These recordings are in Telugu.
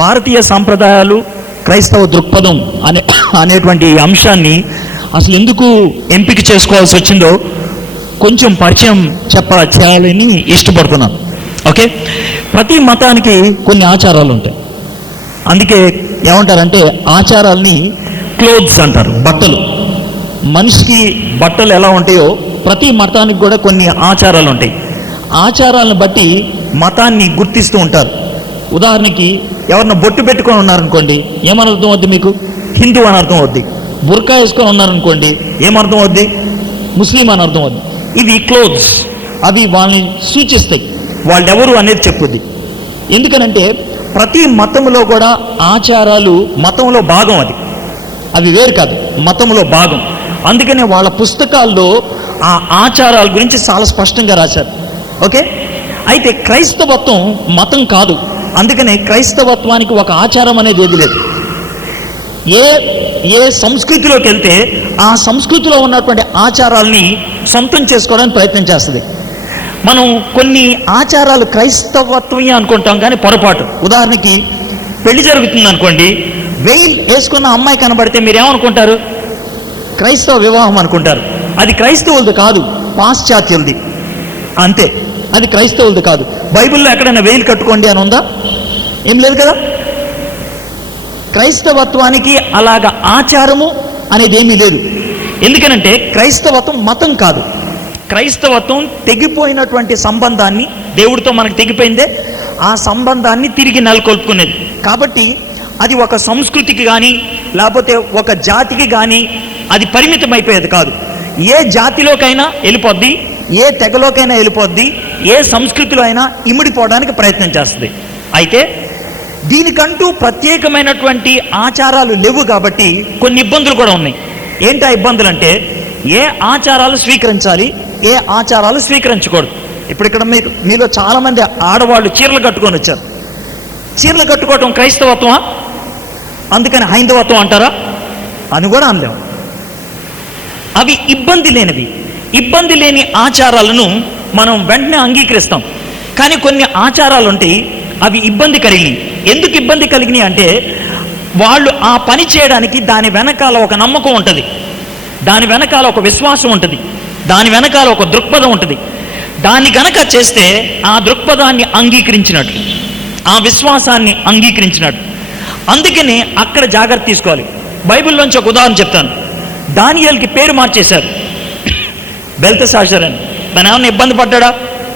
భారతీయ సాంప్రదాయాలు క్రైస్తవ దృక్పథం అనేటువంటి అంశాన్ని అసలు ఎందుకు ఎంపిక చేసుకోవాల్సి వచ్చిందో కొంచెం పరిచయం చేయాలని ఇష్టపడుతున్నాను. ఓకే, ప్రతి మతానికి కొన్ని ఆచారాలు ఉంటాయి. అందుకే ఏమంటారంటే ఆచారాల్ని క్లోత్స్ అంటారు, బట్టలు. మనిషికి బట్టలు ఎలా ఉంటాయో ప్రతి మతానికి కూడా కొన్ని ఆచారాలు ఉంటాయి. ఆచారాలను బట్టి మతాన్ని గుర్తిస్తూ ఉంటారు. ఉదాహరణకి ఎవరన్నా బొట్టు పెట్టుకొని ఉన్నారనుకోండి, ఏమనర్థం అవుద్ది మీకు? హిందూ అని అర్థం అవుద్ది. బుర్కా వేసుకొని ఉన్నారనుకోండి, ఏమర్థం అవుద్ది? ముస్లిం అని అర్థం అవుద్ది. ఇవి క్లోత్స్, అవి వాళ్ళని సూచిస్తాయి, వాళ్ళెవరు అనేది చెప్పుద్ది. ఎందుకనంటే ప్రతి మతంలో కూడా ఆచారాలు మతంలో భాగం, అవి వేరు కాదు, మతంలో భాగం. అందుకనే వాళ్ళ పుస్తకాల్లో ఆ ఆచారాల గురించి చాలా స్పష్టంగా రాశారు. ఓకే, అయితే క్రైస్తవత్వం మతం కాదు. అందుకనే క్రైస్తవత్వానికి ఒక ఆచారం అనేది ఏది లేదు. ఏ సంస్కృతిలోకి వెళ్తే ఆ సంస్కృతిలో ఉన్నటువంటి ఆచారాల్ని సొంతం చేసుకోవడానికి ప్రయత్నం చేస్తుంది. మనం కొన్ని ఆచారాలు క్రైస్తవత్వం అనుకుంటాం, కానీ పొరపాటు. ఉదాహరణకి పెళ్లి జరుగుతుంది అనుకోండి, వెయిల్ వేసుకున్న అమ్మాయి కనబడితే మీరేమనుకుంటారు? క్రైస్తవ వివాహం అనుకుంటారు. అది క్రైస్తవులది కాదు, పాశ్చాత్యులది. అంతే, అది క్రైస్తవులది కాదు. బైబిల్లో ఎక్కడైనా వెయిల్ కట్టుకోండి అని ఉందా? ఏం లేదు కదా. క్రైస్తవత్వానికి అలాగ ఆచారము అనేది ఏమీ లేదు. ఎందుకనంటే క్రైస్తవత్వం మతం కాదు. క్రైస్తవత్వం తెగిపోయినటువంటి సంబంధాన్ని, దేవుడితో మనకు తెగిపోయిందే, ఆ సంబంధాన్ని తిరిగి నెలకొల్పుకునేది. కాబట్టి అది ఒక సంస్కృతికి కానీ లేకపోతే ఒక జాతికి కానీ అది పరిమితం అయిపోయేది కాదు. ఏ జాతిలోకైనా వెళ్ళిపోద్ది, ఏ తెగలోకైనా వెళ్ళిపోద్ది, ఏ సంస్కృతిలో అయినా ఇమిడిపోవడానికి ప్రయత్నం చేస్తుంది. అయితే దీనికంటూ ప్రత్యేకమైనటువంటి ఆచారాలు లేవు కాబట్టి కొన్ని ఇబ్బందులు కూడా ఉన్నాయి. ఏంటి ఆ ఇబ్బందులు అంటే, ఏ ఆచారాలు స్వీకరించాలి, ఏ ఆచారాలు స్వీకరించకూడదు. ఇప్పుడు ఇక్కడ మీలో చాలామంది ఆడవాళ్ళు చీరలు కట్టుకొని వచ్చారు. చీరలు కట్టుకోవటం క్రైస్తవత్వమా? అందుకని హైందవత్వం అంటారా? అని కూడా అనలేము. అవి ఇబ్బంది లేనివి. ఇబ్బంది లేని ఆచారాలను మనం వెంటనే అంగీకరిస్తాం. కానీ కొన్ని ఆచారాలు ఉంటాయి, అవి ఇబ్బంది కలిగినాయి. ఎందుకు ఇబ్బంది కలిగినాయి అంటే, వాళ్ళు ఆ పని చేయడానికి దాని వెనకాల ఒక నమ్మకం ఉంటుంది, దాని వెనకాల ఒక విశ్వాసం ఉంటుంది, దాని వెనకాల ఒక దృక్పథం ఉంటుంది. దాన్ని గనక చేస్తే ఆ దృక్పథాన్ని అంగీకరించినట్టు, ఆ విశ్వాసాన్ని అంగీకరించినట్టు. అందుకని అక్కడ జాగ్రత్త తీసుకోవాలి. బైబిల్లోంచి ఒక ఉదాహరణ చెప్తాను. దానియేలుకి పేరు మార్చేశారు, బెల్తెషాజర్ అని. దాని ఏమన్నా ఇబ్బంది పడ్డా?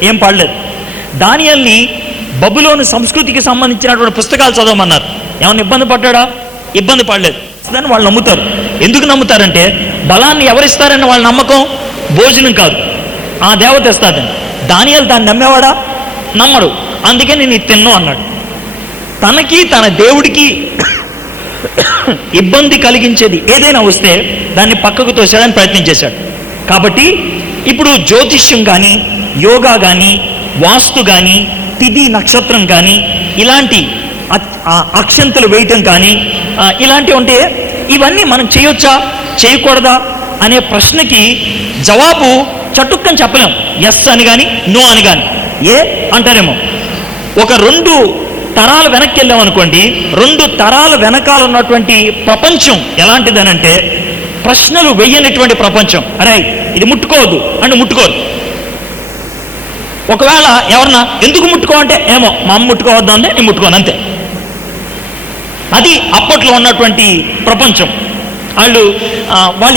ఏం పడలేదు. దానియేలుని బబులోను సంస్కృతికి సంబంధించినటువంటి పుస్తకాలు చదవమన్నారు. ఏమన్నా ఇబ్బంది పడ్డా? ఇబ్బంది పడలేదు. దాన్ని వాళ్ళు నమ్ముతారు. ఎందుకు నమ్ముతారంటే, బలాన్ని ఎవరిస్తారని వాళ్ళ నమ్మకం. భోజనం కాదు, ఆ దేవత ఇస్తాదని. దానియేలు దాన్ని నమ్మేవాడా? నమ్మడు. అందుకే నేను తిన్ను అన్నాడు. తనకి తన దేవుడికి ఇబ్బంది కలిగించేది ఏదైనా వస్తే దాన్ని పక్కకు తోసేయడానికి ప్రయత్నం చేశాడు. కాబట్టి ఇప్పుడు జ్యోతిష్యం కానీ, యోగా కానీ, వాస్తు కానీ, తిథి నక్షత్రం కానీ, ఇలాంటి అక్షంతలు వేయటం కానీ, ఇలాంటివి ఉంటే ఇవన్నీ మనం చేయొచ్చా చేయకూడదా అనే ప్రశ్నకి జవాబు చటుక్కని చెప్పలేం. ఎస్ అని కానీ నో అని కానీ. ఏ అంటారేమో. ఒక 2 తరాలు వెనక్కి వెళ్ళామనుకోండి, 2 తరాల వెనకాల ఉన్నటువంటి ప్రపంచం ఎలాంటిదనంటే ప్రశ్నలు వెయ్యనటువంటి ప్రపంచం. అరే ఇది ముట్టుకోవద్దు అంటే ముట్టుకోరు. ఒకవేళ ఎవరన్నా ఎందుకు ముట్టుకో అంటే, ఏమో మా అమ్మ ముట్టుకోవద్దు అంటే నేను ముట్టుకోను, అంతే. అది అప్పట్లో ఉన్నటువంటి ప్రపంచం. వాళ్ళు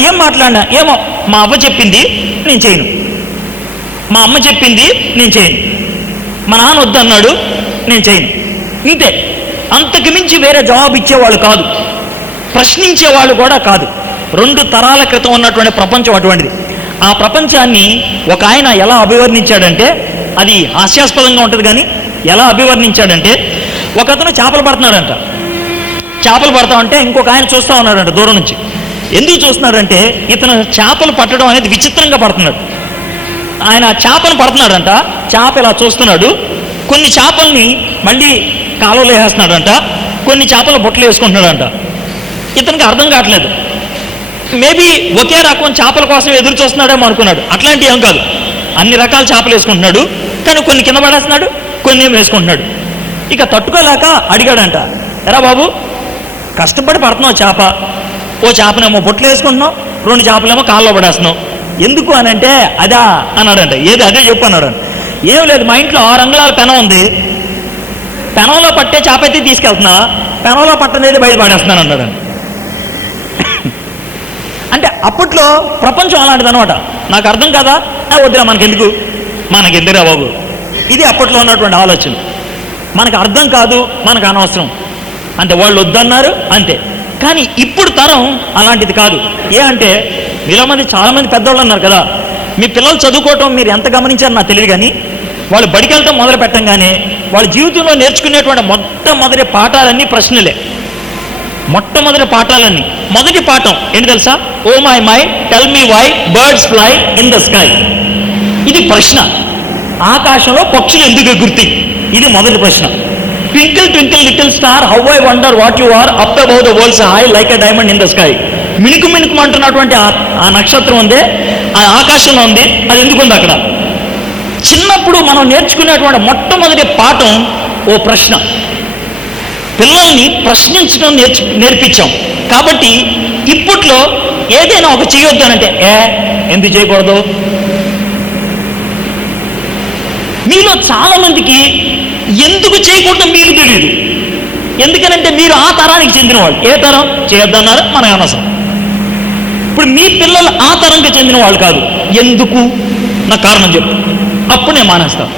ఏం మాట్లాడినా, ఏమో మా అవ్వ చెప్పింది నేను చేయను, మా అమ్మ చెప్పింది నేను చేయను, మా నాన్న వద్దన్నాడు నేను చేయను, ఇంతే. అంతకు మించి వేరే జవాబు ఇచ్చేవాళ్ళు కాదు, ప్రశ్నించేవాళ్ళు కూడా కాదు. 2 తరాల క్రితం ఉన్నటువంటి ప్రపంచం అటువంటిది. ఆ ప్రపంచాన్ని ఒక ఆయన ఎలా అభివర్ణించాడంటే, అది హాస్యాస్పదంగా ఉంటుంది కానీ ఎలా అభివర్ణించాడంటే, ఒక అతను చేపలు పడుతున్నాడంట. చేపలు పడతా ఉంటే ఇంకొక ఆయన చూస్తూ ఉన్నాడంట దూరం నుంచి. ఎందుకు చూస్తున్నాడంటే, ఇతను చేపలు పట్టడం అనేది విచిత్రంగా పడుతున్నాడు. ఆయన చేపను పడుతున్నాడంట, చేప ఇలా చూస్తున్నాడు. కొన్ని చేపల్ని మళ్ళీ కాలువలో వేసేస్తున్నాడంట, కొన్ని చేపలు బొట్టలు వేసుకుంటున్నాడంట. ఇతనికి అర్థం కావట్లేదు. మేబీ ఒకే రకం చేపల కోసం ఎదురు చూస్తున్నాడేమో అనుకున్నాడు. అట్లాంటి ఏం కాదు, అన్ని రకాల చేపలు వేసుకుంటున్నాడు. కానీ కొన్ని కింద పడేస్తున్నాడు, కొన్ని ఏం వేసుకుంటున్నాడు. ఇక తట్టుకోలేక అడిగాడంట, ఎరా బాబు, కష్టపడి పడుతున్నావు చేప, ఓ చేపనేమో బొట్లు వేసుకుంటున్నావు, 2 చేపలేమో కాళ్ళలో పడేస్తున్నావు, ఎందుకు అని అంటే అదా అన్నాడంట. ఏది అదే చెప్పు అన్నాడు. ఏం లేదు, మా ఇంట్లో 6 అంగుళాల పెనం ఉంది, పెనంలో పట్టే చేప అయితే తీసుకెళ్తున్నా, పెనంలో పట్టనేది బయట పడేస్తున్నాను అన్నాడు. అంటే అప్పట్లో ప్రపంచం అలాంటిది అనమాట. నాకు అర్థం కదా, వద్దురా మనకెందుకురా బాబు, ఇది అప్పట్లో ఉన్నటువంటి ఆలోచన. మనకు అర్థం కాదు, మనకు అనవసరం, అంటే వాళ్ళు వద్దన్నారు అంతే. కానీ ఇప్పుడు తరం అలాంటిది కాదు. ఏ అంటే మీలో చాలామంది పెద్దవాళ్ళు అన్నారు కదా, మీ పిల్లలు చదువుకోవటం మీరు ఎంత గమనించారో నాకు తెలియదు, కానీ వాళ్ళు బడికి వెళ్ళటం మొదలు పెట్టంగానే వాళ్ళ జీవితంలో నేర్చుకునేటువంటి మొట్టమొదటి పాఠాలన్నీ ప్రశ్నలే. మొట్టమొదటి పాఠాలన్నీ, మొదటి పాఠం ఏంటి తెలుసా? Oh my mind tell me why birds fly in the sky. ఇది ప్రశ్న. ఆకాశంలో పక్షులు ఎందుకు ఎగురుతాయి, ఇది మొదటి ప్రశ్న. Twinkle twinkle little star how I wonder what you are up above the worlds high like a diamond in the sky. మిణుకు మిణుకుమంటున్నటువంటి ఆ నక్షత్రం ఉంది, ఆ ఆకాశంలో ఉంది, అది ఎందుకు ఉంది అక్కడ? చిన్నప్పుడు మనం నేర్చుకునేటువంటి మొట్టమొదటి పాఠం ఓ ప్రశ్న. పిల్లల్ని ప్రశ్నించడం నేర్పించాం. కాబట్టి ఇప్పట్లో ఏదైనా ఒక చేయొద్దు అనంటే ఎందుకు చేయకూడదు? మీలో చాలా మందికి ఎందుకు చేయకూడదు మీకు తెలియదు. ఎందుకనంటే మీరు ఆ తరానికి చెందినవాళ్ళు. ఏ తరం చేయొద్దన్నారు మనకు అనవసరం. ఇప్పుడు మీ పిల్లలు ఆ తరంకి చెందిన వాళ్ళు కాదు. ఎందుకు? నాకు కారణం చెప్పు, అప్పుడు నేను మానేస్తాను.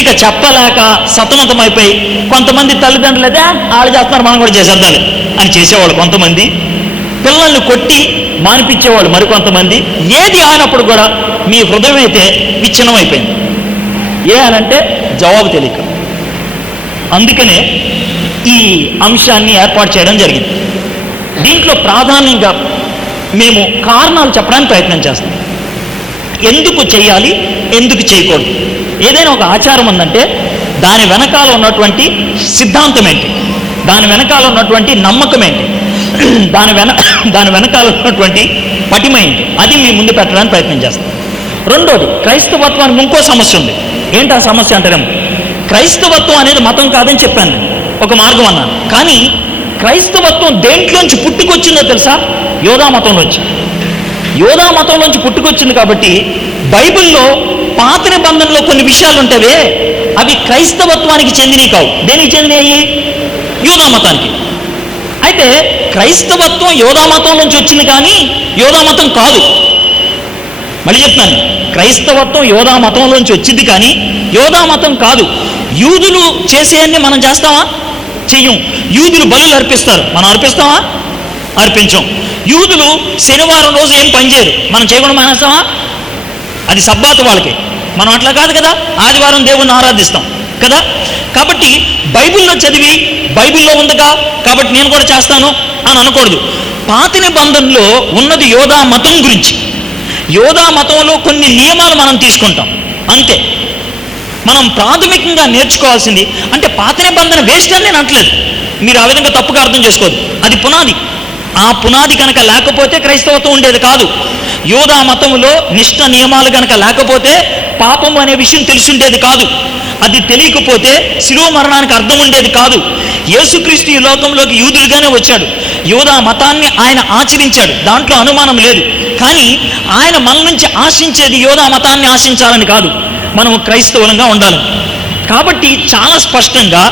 ఇక చెప్పలేక సతమతమైపోయి కొంతమంది తల్లిదండ్రులు అయితే వాళ్ళు చేస్తున్నారు మనం కూడా చేసేద్దాలి అని చేసేవాళ్ళు కొంతమంది, పిల్లల్ని కొట్టి మానిపించేవాళ్ళు మరికొంతమంది. ఏది అయినప్పుడు కూడా మీ హృదయం అయితే విచ్ఛిన్నం అయిపోయింది. ఏ అనంటే జవాబు తెలియక. అందుకనే ఈ అంశాన్ని ఏర్పాటు చేయడం జరిగింది. దీంట్లో ప్రాధాన్యంగా మేము కారణాలు చెప్పడానికి ప్రయత్నం చేస్తాం. ఎందుకు చేయాలి, ఎందుకు చేయకూడదు. ఏదైనా ఒక ఆచారం ఉందంటే దాని వెనకాల ఉన్నటువంటి సిద్ధాంతం ఏంటి, దాని వెనకాల ఉన్నటువంటి నమ్మకం ఏంటి, దాని వెనకాల ఉన్నటువంటి పటిమ ఏంటి, అది మీ ముందు పెట్టడానికి ప్రయత్నం చేస్తాం. రెండోది, క్రైస్తవత్వానికి ఇంకో సమస్య ఉంది. ఏంటి ఆ సమస్య అంటారేమో? క్రైస్తవత్వం అనేది మతం కాదని చెప్పాను నేను, ఒక మార్గం అన్నాను. కానీ క్రైస్తవత్వం దేంట్లోంచి పుట్టుకొచ్చిందో తెలుసా? యోధా మతంలోంచి. యోధా మతంలోంచి పుట్టుకొచ్చింది. కాబట్టి బైబిల్లో పాత నిబంధనలో కొన్ని విషయాలు ఉంటావే అవి క్రైస్తవత్వానికి చెందినవి కావు. దేనికి చెందినవి? యోధా మతానికి. అయితే క్రైస్తవత్వం యోధా మతం నుంచి వచ్చింది కానీ యోధా మతం కాదు. మళ్ళీ చెప్తున్నాను, క్రైస్తవత్వం యోధా మతంలోంచి వచ్చింది కానీ యోధా మతం కాదు. యూదులు చేసేయన్ని మనం చేస్తామా? చెయ్యం. యూదులు బలులు అర్పిస్తారు, మనం అర్పిస్తామా? అర్పించం. యూదులు శనివారం రోజు ఏం పని చేయరు, మనం చేయకుండా మానేస్తామా? అది సబ్బాతు వాళ్ళకి. మనం అట్లా కాదు కదా, ఆదివారం దేవుణ్ణి ఆరాధిస్తాం కదా. కాబట్టి బైబిల్లో చదివి బైబిల్లో ఉందిగా కాబట్టి నేను కూడా చేస్తాను అని అనకూడదు. పాత నిబంధనలో ఉన్నది యోధా మతం గురించి. యోధా మతంలో కొన్ని నియమాలు మనం తీసుకుంటాం అంతే. మనం ప్రాథమికంగా నేర్చుకోవాల్సింది అంటే పాత నిబంధన వేస్ట్ అని నేను అంటలేదు, మీరు ఆ విధంగా తప్పుగా అర్థం చేసుకోవద్దు. అది పునాది. ఆ పునాది కనుక లేకపోతే క్రైస్తవత్వం ఉండేది కాదు. యోధా మతంలో నిష్ఠ నియమాలు కనుక లేకపోతే పాపం అనే విషయం తెలిసిండేది కాదు. అది తెలియకపోతే శిలువ మరణానికి అర్థం ఉండేది కాదు. యేసుక్రీస్తు ఈ లోకంలోకి యూదులుగానే వచ్చాడు. యోధా మతాన్ని ఆయన ఆచరించాడు, దాంట్లో అనుమానం లేదు. కానీ ఆయన మన నుంచి ఆశించేది యోధా మతాన్ని ఆశించాలని కాదు, మనము క్రైస్తవులంగా ఉండాలి. కాబట్టి చాలా స్పష్టంగా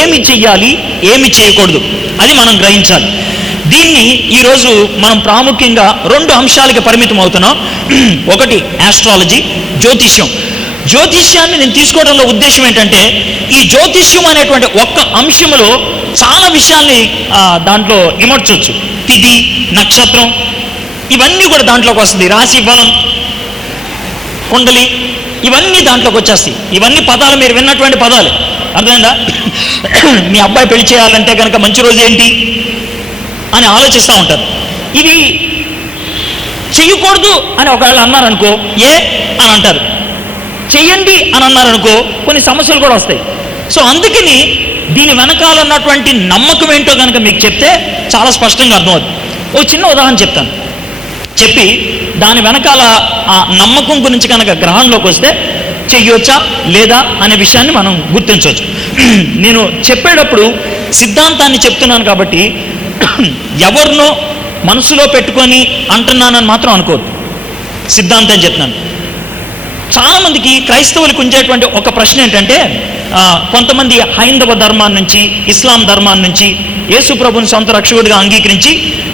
ఏమి చెయ్యాలి, ఏమి చేయకూడదు అది మనం గ్రహించాలి. దీన్ని ఈరోజు మనం ప్రాముఖ్యంగా 2 అంశాలకి పరిమితం అవుతున్నాం. ఒకటి ఆస్ట్రాలజీ, జ్యోతిష్యం. జ్యోతిష్యాన్ని నేను తీసుకోవడంలో ఉద్దేశం ఏంటంటే ఈ జ్యోతిష్యం అనేటువంటి ఒక్క అంశంలో చాలా విషయాల్ని దాంట్లో ఇమర్చవచ్చు. తిథి, నక్షత్రం, ఇవన్నీ కూడా దాంట్లోకి వస్తుంది. రాశి ఫలం, కుండలి, ఇవన్నీ దాంట్లోకి వచ్చేస్తాయి. ఇవన్నీ పదాలు మీరు విన్నటువంటి పదాలు, అర్థమైందా? మీ అబ్బాయి పెళ్లి చేయాలంటే కనుక మంచి రోజు ఏంటి అని ఆలోచిస్తూ ఉంటారు. ఇవి చెయ్యకూడదు అని ఒకవేళ అన్నారనుకో ఏ అని అంటారు, చెయ్యండి అని అన్నారనుకో కొన్ని సమస్యలు కూడా వస్తాయి. సో అందుకని దీని వెనకాల ఉన్నటువంటి నమ్మకం ఏంటో కనుక మీకు చెప్తే చాలా స్పష్టంగా అర్థమవుతుంది. ఓ చిన్న ఉదాహరణ చెప్తాను, చెప్పి దాని వెనకాల ఆ నమ్మకం గురించి కనుక గ్రహంలోకి వస్తే చెయ్యొచ్చా లేదా అనే విషయాన్ని మనం గుర్తించవచ్చు. నేను చెప్పేటప్పుడు సిద్ధాంతాన్ని చెప్తున్నాను కాబట్టి ఎవరినో మనసులో పెట్టుకొని అంటున్నానని మాత్రం అనుకోవద్దు. సిద్ధాంతం చెప్తున్నాను. చాలామందికి క్రైస్తవులకు ఉండేటువంటి ఒక ప్రశ్న ఏంటంటే, కొంతమంది హైందవ ధర్మాన్ని నుంచి, ఇస్లాం ధర్మాన్ని నుంచి యేసు ప్రభుని సొంత రక్షకుడిగా అంగీకరించి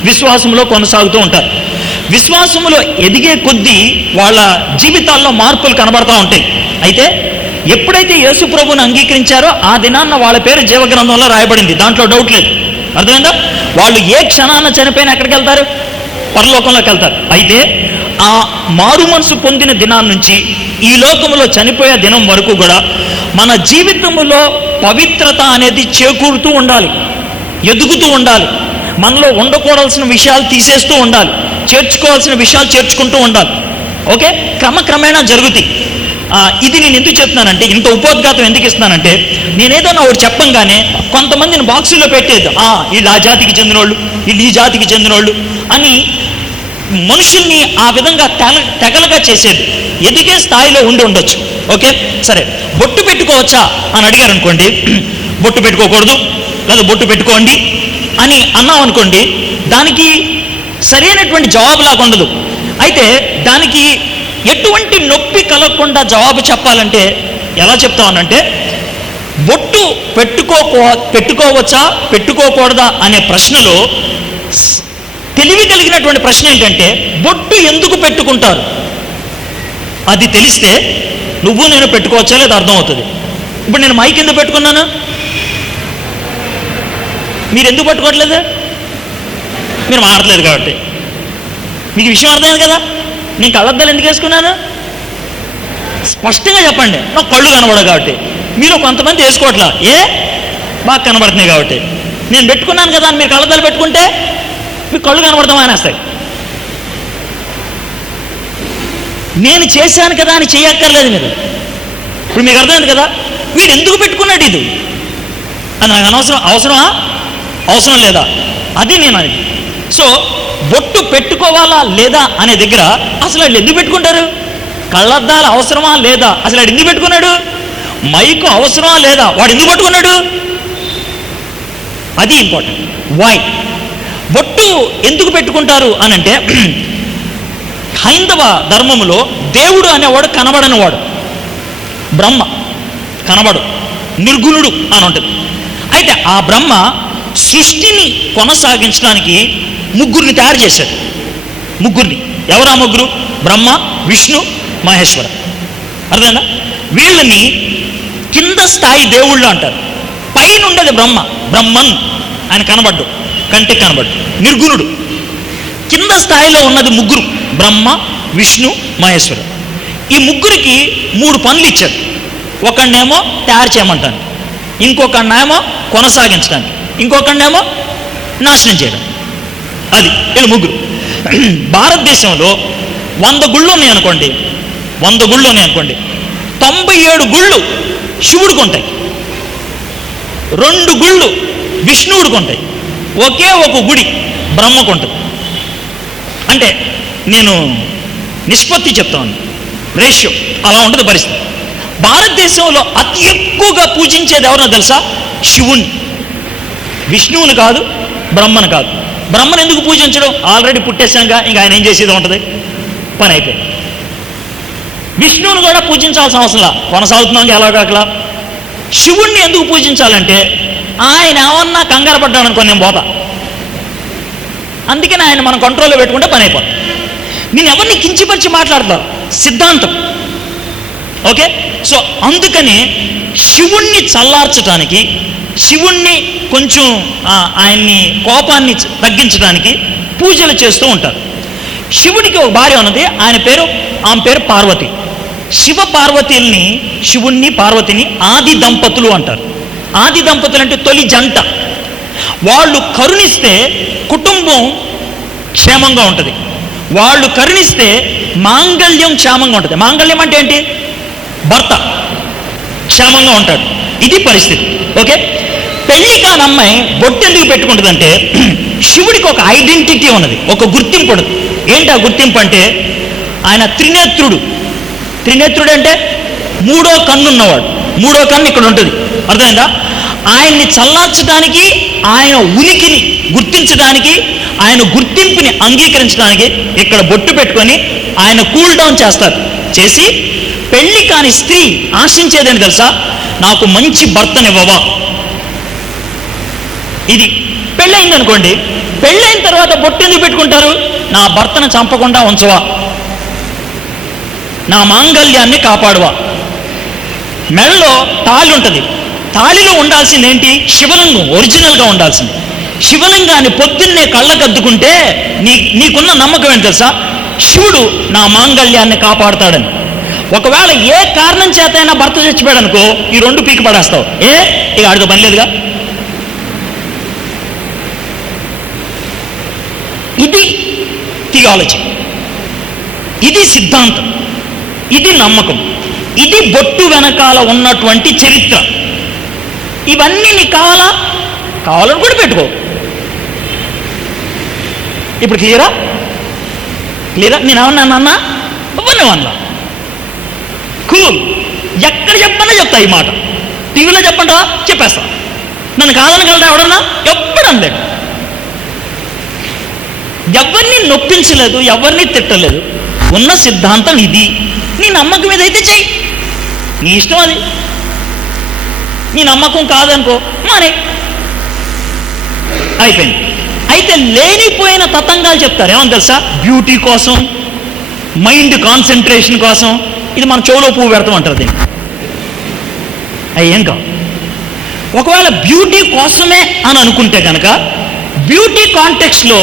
విశ్వాసంలో కొనసాగుతూ ఉంటారు. విశ్వాసంలో ఎదిగే కొద్దీ వాళ్ళ జీవితాల్లో మార్పులు కనబడతా ఉంటాయి. అయితే ఎప్పుడైతే యేసు ప్రభుని అంగీకరించారో ఆ దినాన్న వాళ్ళ పేరు జీవగ్రంథంలో రాయబడింది, దాంట్లో డౌట్ లేదు. అర్థమైందా? వాళ్ళు ఏ క్షణాన చనిపోయినా ఎక్కడికి వెళ్తారు? పరలోకంలోకి వెళ్తారు. అయితే ఆ మారు మనసు పొందిన దినాన్ని నుంచి ఈ లోకంలో చనిపోయే దినం వరకు కూడా మన జీవితంలో పవిత్రత అనేది చేకూరుతూ ఉండాలి, ఎదుగుతూ ఉండాలి. మనలో ఉండకూడాల్సిన విషయాలు తీసేస్తూ ఉండాలి, చేర్చుకోవాల్సిన విషయాలు చేర్చుకుంటూ ఉండాలి. ఓకే, క్రమక్రమేణా జరుగుతాయి. ఇది నేను ఎందుకు చెప్తున్నానంటే, ఇంత ఉపోద్ఘాతం ఎందుకు ఇస్తున్నానంటే, నేనేదన్నా ఒకటి చెప్పంగానే కొంతమందిని బాక్సుల్లో పెట్టేది, వీళ్ళు ఆ జాతికి చెందినోళ్ళు, వీళ్ళు ఈ జాతికి చెందినోళ్ళు అని మనుషుల్ని ఆ విధంగా తెగలుగా చేసేది. ఎదిగే స్థాయిలో ఉండొచ్చు. ఓకే, సరే, బొట్టు పెట్టుకోవచ్చా అని అడిగారు అనుకోండి, బొట్టు పెట్టుకోకూడదు లేదా బొట్టు పెట్టుకోండి అని అన్నాం అనుకోండి, దానికి సరైనటువంటి జవాబు లాగా ఉండదు. అయితే దానికి ఎటువంటి నొప్పి కలగకుండా జవాబు చెప్పాలంటే ఎలా చెప్తామనంటే, బొట్టు పెట్టుకోవచ్చా పెట్టుకోకూడదా అనే ప్రశ్నలో తెలివి కలిగినటువంటి ప్రశ్న ఏంటంటే, బొట్టు ఎందుకు పెట్టుకుంటారు అది తెలిస్తే నువ్వు నేను పెట్టుకోవచ్చా లేదా అర్థమవుతుంది. ఇప్పుడు నేను మైక్ ఎందుకు పెట్టుకున్నాను, మీరు ఎందుకు పట్టుకోవట్లేదు? మీరు మారట్లేదు కాబట్టి. మీకు విషయం అర్థమైంది కదా. నేను కళ్ళద్దాలు ఎందుకు వేసుకున్నాను? స్పష్టంగా చెప్పండి. నాకు కళ్ళు కనబడవు కాబట్టి. మీరు కొంతమంది వేసుకోవట్లా, బాగా కనబడుతున్నాయి కాబట్టి. నేను పెట్టుకున్నాను కదా అని మీరు కళ్ళద్దాలు పెట్టుకుంటే మీకు కళ్ళు కనబడతాం అనేస్తాయి. నేను చేశాను కదా అని చేయక్కర్లేదు మీరు. ఇప్పుడు మీకు అర్థమైంది కదా, వీడు ఎందుకు పెట్టుకున్నాడు ఇది అది నాకు అవసరమా అవసరం లేదా అది నేను అది. సో బొట్టు పెట్టుకోవాలా లేదా అనే దగ్గర అసలు వాళ్ళు ఎందుకు పెట్టుకుంటారు? కళ్ళద్దాలు అవసరమా లేదా, అసలు వాడు ఎందుకు పెట్టుకున్నాడు? మైకు అవసరమా లేదా, వాడు ఎందుకు పట్టుకున్నాడు? అది ఇంపార్టెంట్. వై బొట్టు ఎందుకు పెట్టుకుంటారు అనంటే, హైందవ ధర్మములో దేవుడు అనేవాడు కనబడనివాడు, బ్రహ్మ కనబడు, నిర్గుణుడు అని ఉంటుంది. అయితే ఆ బ్రహ్మ సృష్టిని కొనసాగించడానికి ముగ్గురిని తయారు చేశాడు. ముగ్గురిని. ఎవరా ముగ్గురు? బ్రహ్మ, విష్ణు, మహేశ్వర. అర్థమైందా? వీళ్ళని కింద స్థాయి దేవుళ్ళు అంటారు. పైన ఉండేది బ్రహ్మ, బ్రహ్మన్, ఆయన కనబడ్డు, కంటికి కనబడ్డు, నిర్గుణుడు. కింద స్థాయిలో ఉన్నది ముగ్గురు, బ్రహ్మ, విష్ణు, మహేశ్వర. ఈ ముగ్గురికి 3 పనులు ఇచ్చారు. ఒకడినేమో తయారు చేయమంటాను, ఇంకొకడినేమో కొనసాగించడానికి, ఇంకొకడినేమో నాశనం చేయడం. అది వీళ్ళు ముగ్గురు. భారతదేశంలో 100 గుళ్ళు ఉన్నాయనుకోండి, 100 గుళ్ళు ఉన్నాయనుకోండి, 97 గుళ్ళు శివుడికి ఉంటాయి, 2 గుళ్ళు విష్ణువుడికి ఉంటాయి, ఒకే ఒక గుడి బ్రహ్మకు ఉంటుంది. అంటే నేను నిష్పత్తి చెప్తాను, రేషియో అలా ఉంటుంది పరిస్థితి. భారతదేశంలో అతి ఎక్కువగా పూజించేది ఎవరో తెలుసా? శివుణ్ణి. విష్ణువుని కాదు, బ్రహ్మను కాదు. బ్రహ్మను ఎందుకు పూజించడం? ఆల్రెడీ పుట్టేశాంగా, ఇంకా ఆయన ఏం చేసేది ఉంటుంది, పని అయిపోయింది. విష్ణువుని కూడా పూజించాల్సిన అవసరంలా, కొనసాగుతున్నాం ఎలాగలా. శివుణ్ణి ఎందుకు పూజించాలంటే, ఆయన ఏమన్నా కంగారు పడ్డాడు అనుకో, నేను పోతా. అందుకని ఆయన మనం కంట్రోల్లో పెట్టుకుంటే పని అయిపోతుంది. నేను ఎవరిని కించిపరిచి మాట్లాడతాను, సిద్ధాంతం. ఓకే, సో అందుకని శివుణ్ణి చల్లార్చడానికి, శివుణ్ణి కొంచెం ఆయన్ని కోపాన్ని తగ్గించడానికి పూజలు చేస్తూ ఉంటారు. శివుడికి ఒక భార్య ఉన్నది, ఆమె పేరు పార్వతి. శివ పార్వతిని, శివుణ్ణి పార్వతిని ఆది దంపతులు అంటారు. ఆది దంపతులు అంటే తొలి జంట. వాళ్ళు కరుణిస్తే కుటుంబం క్షేమంగా ఉంటుంది, వాళ్ళు కరుణిస్తే మాంగళ్యం క్షేమంగా ఉంటుంది. మాంగళ్యం అంటే ఏంటి? భర్త క్షేమంగా ఉంటాడు. ఇది పరిస్థితి. ఓకే, పెళ్లి కాని అమ్మాయి బొట్టు ఎందుకు పెట్టుకుంటుందంటే, శివుడికి ఒక ఐడెంటిటీ ఉన్నది, ఒక గుర్తింపు ఉన్నది. ఏంటి ఆ గుర్తింపు అంటే, ఆయన త్రినేత్రుడు. త్రినేత్రుడు అంటే 3వ కన్ను ఉన్నవాడు. 3వ కన్ను ఇక్కడ ఉంటుంది, అర్థమైందా? ఆయన్ని చల్లార్చడానికి, ఆయన ఉనికిని గుర్తించడానికి, ఆయన గుర్తింపుని అంగీకరించడానికి ఇక్కడ బొట్టు పెట్టుకొని ఆయన కూల్ డౌన్ చేస్తారు. చేసి పెళ్లి కాని స్త్రీ ఆశించేదని తెలుసా? నాకు మంచి భర్తనివ్వవా. ఇది పెళ్ళయింది అనుకోండి, పెళ్ళైన తర్వాత బొట్టు ఎందుకు పెట్టుకుంటారు? నా భర్తను చంపకుండా ఉంచవా, నా మాంగళ్యాన్ని కాపాడువా. మెడలో తాళి ఉంటుంది, తాళిలో ఉండాల్సింది ఏంటి? శివలింగం ఒరిజినల్గా ఉండాల్సింది. శివలింగాన్ని పొద్దున్నే కళ్ళకద్దుకుంటే నీకున్న నమ్మకం ఏంటి తెలుసా? శివుడు నా మాంగళ్యాన్ని కాపాడుతాడని. ఒకవేళ ఏ కారణం చేతైనా భర్త చచ్చిపోయాడు అనుకో, ఈ రెండు పీకి పడేస్తావు. ఇక ఆడితో పని లేదుగా. ఇది థియాలజీ, ఇది సిద్ధాంతం, ఇది నమ్మకం, ఇది బొట్టు వెనకాల ఉన్నటువంటి చరిత్ర. ఇవన్నీ నీకు కావాలని కూడా పెట్టుకో. ఇప్పుడు క్లియరా? నేను ఏమన్నా ఇవ్వనివన్నా కూల్. ఎక్కడ చెప్పన్నా చెప్తా ఈ మాట. టీవీలో చెప్పంటావా? చెప్పేస్తా. నన్ను కాదనగలరా ఎవడన్నా? ఎప్పుడనలేడు. ఎవరిని నొప్పించలేదు, ఎవరిని తిట్టలేదు. ఉన్న సిద్ధాంతం ఇది. నీ నమ్మకం ఏదైతే చెయ్యి, నీ ఇష్టం. అది నీ నమ్మకం కాదనుకో మానే, అయిపోయింది. అయితే లేనిపోయిన తతంగాలు చెప్తారు. ఏమని తెలుసా? బ్యూటీ కోసం, మైండ్ కాన్సన్ట్రేషన్ కోసం. ఇది మన చెవులో పువ్వు పెడతాం అంటారు దీన్ని. అవి ఏం కావు. ఒకవేళ బ్యూటీ కోసమే అని అనుకుంటే కనుక బ్యూటీ కాంటెక్స్ట్లో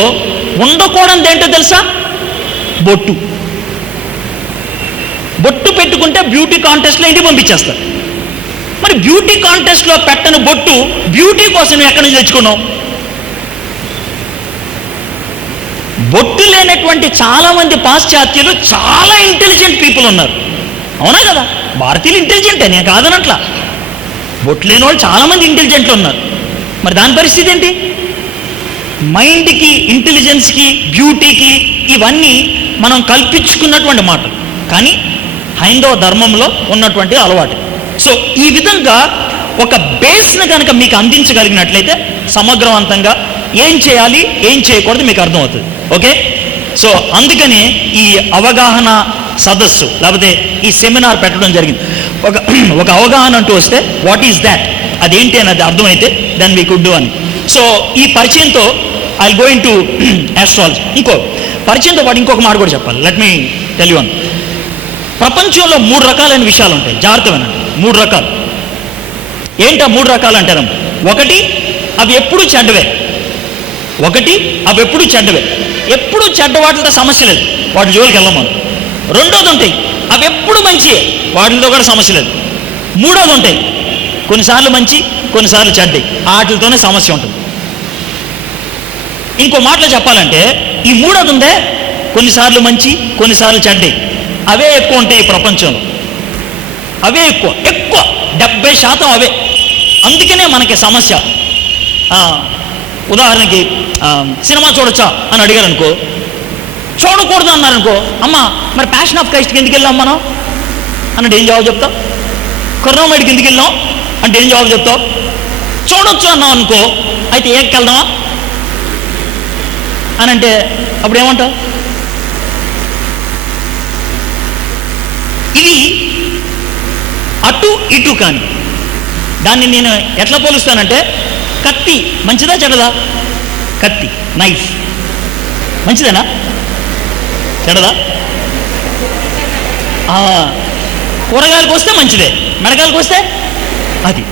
ఉండకూడదు ఏంటో తెలుసా? బొట్టు. బొట్టు పెట్టుకుంటే బ్యూటీ కాంటెస్ట్లో ఇంటికి పంపించేస్తారు. మరి బ్యూటీ కాంటెస్ట్లో పెట్టని బొట్టు బ్యూటీ కోసం ఎక్కడి నుంచి తెచ్చుకున్నావు? బొట్టు లేనటువంటి చాలామంది పాశ్చాత్యులు చాలా ఇంటెలిజెంట్ పీపుల్ ఉన్నారు. అవునా కదా? భారతీయులు ఇంటెలిజెంటే, నేను కాదనట్లా. బొట్టు లేని వాళ్ళు చాలామంది ఇంటెలిజెంట్లు ఉన్నారు. మరి దాని పరిస్థితి ఏంటి? మైండ్కి, ఇంటెలిజెన్స్కి, బ్యూటీకి ఇవన్నీ మనం కల్పించుకున్నటువంటి మాటలు, కానీ హైందవ ధర్మంలో ఉన్నటువంటి అలవాటు. సో ఈ విధంగా ఒక బేస్ని కనుక మీకు అందించగలిగినట్లయితే సమగ్రవంతంగా ఏం చేయాలి, ఏం చేయకూడదు మీకు అర్థమవుతుంది. ఓకే? సో అందుకని ఈ అవగాహన సదస్సు లేకపోతే ఈ సెమినార్ పెట్టడం జరిగింది. ఒక అవగాహన అంటూ వస్తే వాట్ ఈస్ దాట్, అదేంటి అనేది అర్థమైతే దెన్ వీ కుడ్ డూ అని. సో ఈ పరిచయంతో I will go in to astrology. పరిచయంతో పాటు ఇంకొక మాట కూడా చెప్పాలి. Let me tell you one. ప్రపంచంలో 3 రకాలైన విషయాలు ఉంటాయి. జాగ్రత్త వినండి. 3 రకాలు. ఏంటా 3 రకాలు అంటారు? ఒకటి, అవి ఎప్పుడు చెడ్డవే. ఎప్పుడు చెడ్డ వాటితో సమస్య లేదు, వాటి జోలికి వెళ్ళం మనం. రెండోది ఉంటాయి, అవి ఎప్పుడు మంచియే, వాటితో కూడా సమస్య లేదు. మూడోది ఉంటాయి, కొన్నిసార్లు మంచి, కొన్నిసార్లు చెడ్డయి, వాటితోనే సమస్య ఉంటుంది. ఇంకో మాటలో చెప్పాలంటే ఈ మూడోది ఉందే, కొన్నిసార్లు మంచి, కొన్నిసార్లు చెడ్డయి, అవే ఎక్కువ ఉంటాయి ఈ ప్రపంచంలో. అవే ఎక్కువ 70% అవే. అందుకనే మనకి సమస్య. ఉదాహరణకి సినిమా చూడొచ్చా అని అడిగారు అనుకో, చూడకూడదు అన్నారనుకో, అమ్మ మరి ప్యాషన్ ఆఫ్ క్రైస్ట్కి ఎందుకు వెళ్ళాం మనం అన్నట్టు ఏం జవాబు చెప్తావు? కరుణామయుడికి ఎందుకు వెళ్ళాం అంటే ఏం జవాబు చెప్తావు? చూడొచ్చు అన్నాం అనుకో, అయితే ఏకి వెళ్దామా అని అంటే అప్పుడు ఏమంటావు? ఇది అటు ఇటు. కానీ దాన్ని నేను ఎట్లా పోలుస్తానంటే, కత్తి మంచిదా చెడదా? కత్తి, నైఫ్ మంచిదేనా చెడదా? కూరగాయలకు వస్తే మంచిదే, మెడకాయలకు వస్తే అది.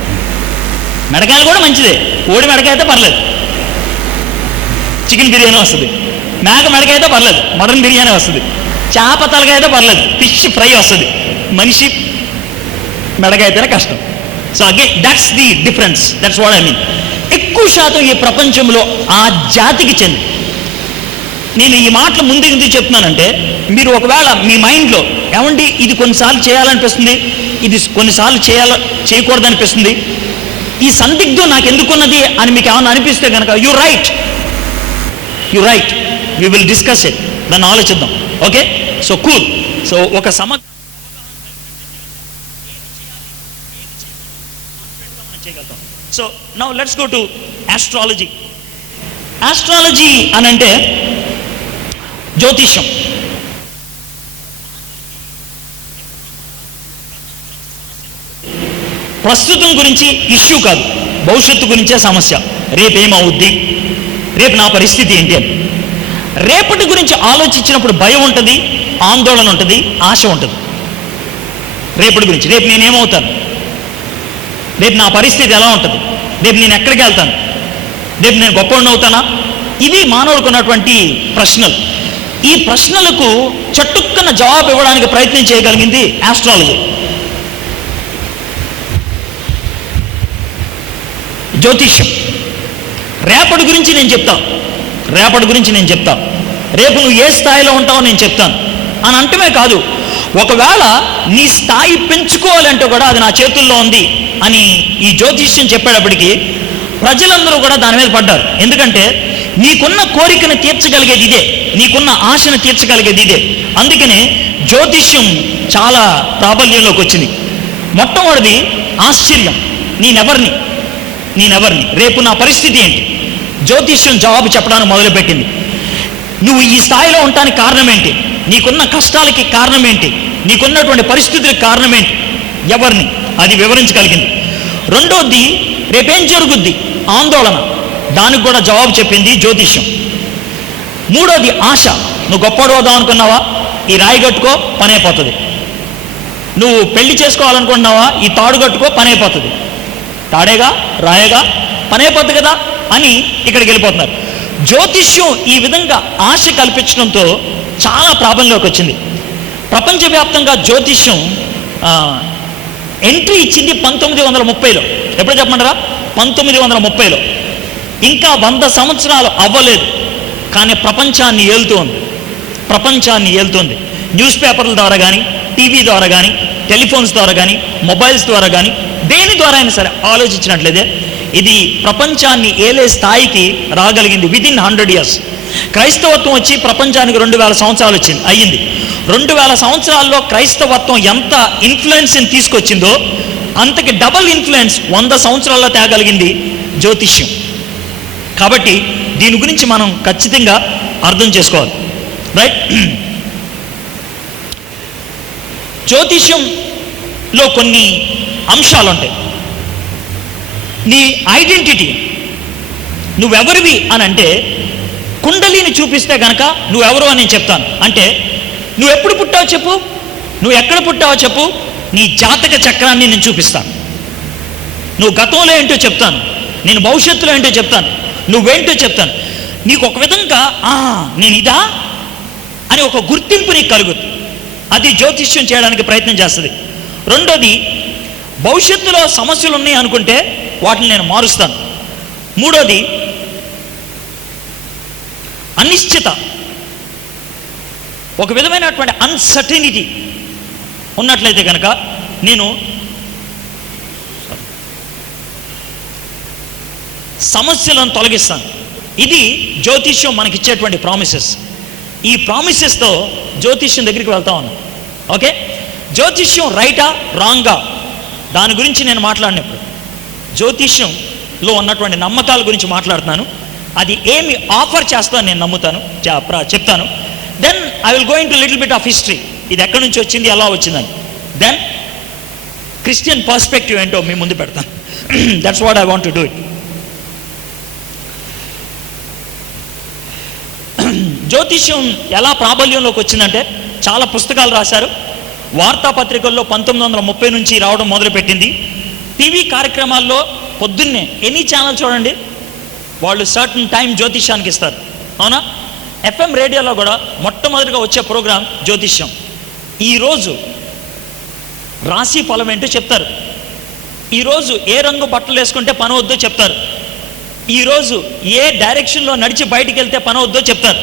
మెడకాయలు కూడా మంచిదే. కోడి మెడకాయ అయితే పర్లేదు, చికెన్ బిర్యానీ వస్తుంది. మేక మెడకాయ అయితే పర్లేదు, మటన్ బిర్యానీ వస్తుంది. చేప తలకాయ అయితే పర్లేదు, ఫిష్ ఫ్రై వస్తుంది. మనిషి మెడకాయ అయితేనే కష్టం. So again that's the difference. That's what I mean. ఎక్కువ శాతం ఈ ప్రపంచంలో ఆ జాతికి చెంది. నేను ఈ మాటలు ముందు ఎందుకు చెప్తున్నానంటే, మీరు ఒకవేళ మీ మైండ్లో ఏమండి ఇది కొన్నిసార్లు చేయాలనిపిస్తుంది, ఇది కొన్నిసార్లు చేయకూడదనిపిస్తుంది, ఈ సందిగ్ధం నాకు ఎందుకున్నది అని మీకు ఏమన్నా అనిపిస్తే కనుక you write, we will discuss it, దాన్ని ఆలోచిద్దాం. ఓకే? So cool. సో ఒక చేయగలుగుతాం. So now let's go to astrology. Astrology అని అంటే జ్యోతిష్యం. ప్రస్తుతం గురించి ఇష్యూ కాదు, భవిష్యత్తు గురించే సమస్య. రేపేమవుద్ది, రేపు నా పరిస్థితి ఏంటి అని. రేపటి గురించి ఆలోచించినప్పుడు భయం ఉంటుంది, ఆందోళన ఉంటుంది, ఆశ ఉంటుంది. రేపటి గురించి, రేపు నేనేమవుతాను, రేపు నా పరిస్థితి ఎలా ఉంటుంది, రేపు నేను ఎక్కడికి వెళ్తాను, రేపు నేను గొప్పవాడిని అవుతానా, ఇవి మానవులకు ఉన్నటువంటి ప్రశ్నలు. ఈ ప్రశ్నలకు చట్టుక్కన జవాబు ఇవ్వడానికి ప్రయత్నం చేయగలిగింది ఆస్ట్రాలజీ, జ్యోతిష్యం. రేపటి గురించి నేను చెప్తాను, రేపటి గురించి నేను చెప్తాను, రేపు నువ్వు ఏ స్థాయిలో ఉంటావో నేను చెప్తాను అని అంటమే కాదు, ఒకవేళ నీ స్థాయి పెంచుకోవాలంటే కూడా అది నా చేతుల్లో ఉంది అని ఈ జ్యోతిష్యం చెప్పేటప్పటికీ ప్రజలందరూ కూడా దాని మీద పడ్డారు. ఎందుకంటే నీకున్న కోరికను తీర్చగలిగేది ఇదే, నీకున్న ఆశను తీర్చగలిగేది ఇదే. అందుకనే జ్యోతిష్యం చాలా ప్రాబల్యంలోకి వచ్చింది. మొట్టమొదటిది ఆశ్చర్యం. నేనెవరిని, రేపు నా పరిస్థితి ఏంటి, జ్యోతిష్యం జవాబు చెప్పడానికి మొదలుపెట్టింది. నువ్వు ఈ స్థాయిలో ఉండటానికి కారణం ఏంటి, నీకున్న కష్టాలకి కారణం ఏంటి, నీకున్నటువంటి పరిస్థితులకు కారణం ఏంటి, ఎవరిని, అది వివరించగలిగింది. రెండోది రేపేం జరుగుద్ది, ఆందోళన, దానికి కూడా జవాబు చెప్పింది జ్యోతిష్యం. మూడోది ఆశ. నువ్వు గొప్పవాడు అవుదాం అనుకున్నావా, ఈ రాయి కట్టుకో పని అయిపోతుంది. నువ్వు పెళ్లి చేసుకోవాలనుకుంటున్నావా, ఈ తాడు కట్టుకో పని అయిపోతుంది. తాడేగా రాయగా పని అయిపోతుంది కదా అని ఇక్కడికి వెళ్ళిపోతున్నారు. జ్యోతిష్యం ఈ విధంగా ఆశ కల్పించడంతో చాలా ప్రాబల్యంలోకి వచ్చింది. ప్రపంచవ్యాప్తంగా జ్యోతిష్యం ఎంట్రీ ఇచ్చింది 1930లో. ఎప్పుడు చెప్పమంటారా, 1930లో. ఇంకా 100 సంవత్సరాలు అవ్వలేదు, కానీ ప్రపంచాన్ని ఏలుతోంది. న్యూస్ పేపర్ల ద్వారా కానీ, టీవీ ద్వారా కానీ, టెలిఫోన్స్ ద్వారా కానీ, మొబైల్స్ ద్వారా కానీ, దేని ద్వారా అయినా సరే ఆలోచించినట్లయితే ఇది ప్రపంచాన్ని ఏలే స్థాయికి రాగలిగింది విదిన్ 100 years. క్రైస్తవత్వం వచ్చి ప్రపంచానికి 2000 సంవత్సరాలు అయ్యింది. 2000 సంవత్సరాల్లో క్రైస్తవత్వం ఎంత ఇన్ఫ్లుయెన్స్ని తీసుకొచ్చిందో అంతకి డబల్ ఇన్ఫ్లుయెన్స్ 100 సంవత్సరాల్లో తేగలిగింది జ్యోతిష్యం. కాబట్టి దీని గురించి మనం ఖచ్చితంగా అర్థం చేసుకోవాలి, రైట్? జ్యోతిష్యంలో కొన్ని అంశాలు ఉంటాయి. నీ ఐడెంటిటీ, నువ్వెవరివి అని అంటే కుండలిని చూపిస్తే కనుక నువ్వెవరు అని నేను చెప్తాను. అంటే నువ్వు ఎప్పుడు పుట్టావో చెప్పు, నువ్వు ఎక్కడ పుట్టావో చెప్పు, నీ జాతక చక్రాన్ని నేను చూపిస్తాను. నువ్వు గతంలో ఏంటో చెప్తాను, నేను భవిష్యత్తులో ఏంటో చెప్తాను, నువ్వేంటో చెప్తాను. నీకు ఒక విధంగా నేను ఇదా అని ఒక గుర్తింపు నీకు కలుగుతుంది. అది జ్యోతిష్యం చేయడానికి ప్రయత్నం చేస్తుంది. రెండోది, భవిష్యత్తులో సమస్యలు ఉన్నాయి అనుకుంటే వాటిని నేను మారుస్తాను. మూడోది, అనిశ్చిత, ఒక విధమైనటువంటి అన్సర్టనిటీ ఉన్నట్లయితే కనుక నేను సమస్యలను తొలగిస్తాను. ఇది జ్యోతిష్యం మనకిచ్చేటువంటి ప్రామిసెస్. ఈ ప్రామిసెస్తో జ్యోతిష్యం దగ్గరికి వెళ్తా ఉన్నాను. ఓకే, జ్యోతిష్యం రైటా రాంగా దాని గురించి నేను మాట్లాడినప్పుడు జ్యోతిష్యంలో ఉన్నటువంటి నమ్మకాల గురించి మాట్లాడుతున్నాను. అది ఏమి ఆఫర్ చేస్తాను నేను నమ్ముతాను, చెప్తాను. Then I will go into little bit of history, ఇది ఎక్కడి నుంచి వచ్చింది, ఎలా వచ్చిందని. దెన్ క్రిస్టియన్ పర్స్పెక్టివ్ ఏంటో మీ ముందు పెడతాను. That's what I want to do it. జ్యోతిష్యం ఎలా ప్రాబల్యంలోకి వచ్చిందంటే చాలా పుస్తకాలు రాశారు. వార్తాపత్రికల్లో 1930 నుంచి రావడం మొదలుపెట్టింది. టీవీ కార్యక్రమాల్లో పొద్దున్నే ఎనీ ఛానల్ చూడండి, వాళ్ళు సర్టన్ టైం జ్యోతిష్యానికి ఇస్తారు, అవునా? FM రేడియోలో కూడా మొట్టమొదటిగా వచ్చే ప్రోగ్రాం జ్యోతిష్యం. ఈరోజు రాశి ఫలం ఏంటో చెప్తారు, ఈరోజు ఏ రంగు బట్టలు వేసుకుంటే పని వద్దో చెప్తారు, ఈరోజు ఏ డైరెక్షన్లో నడిచి బయటికి వెళ్తే పని వద్దో చెప్తారు.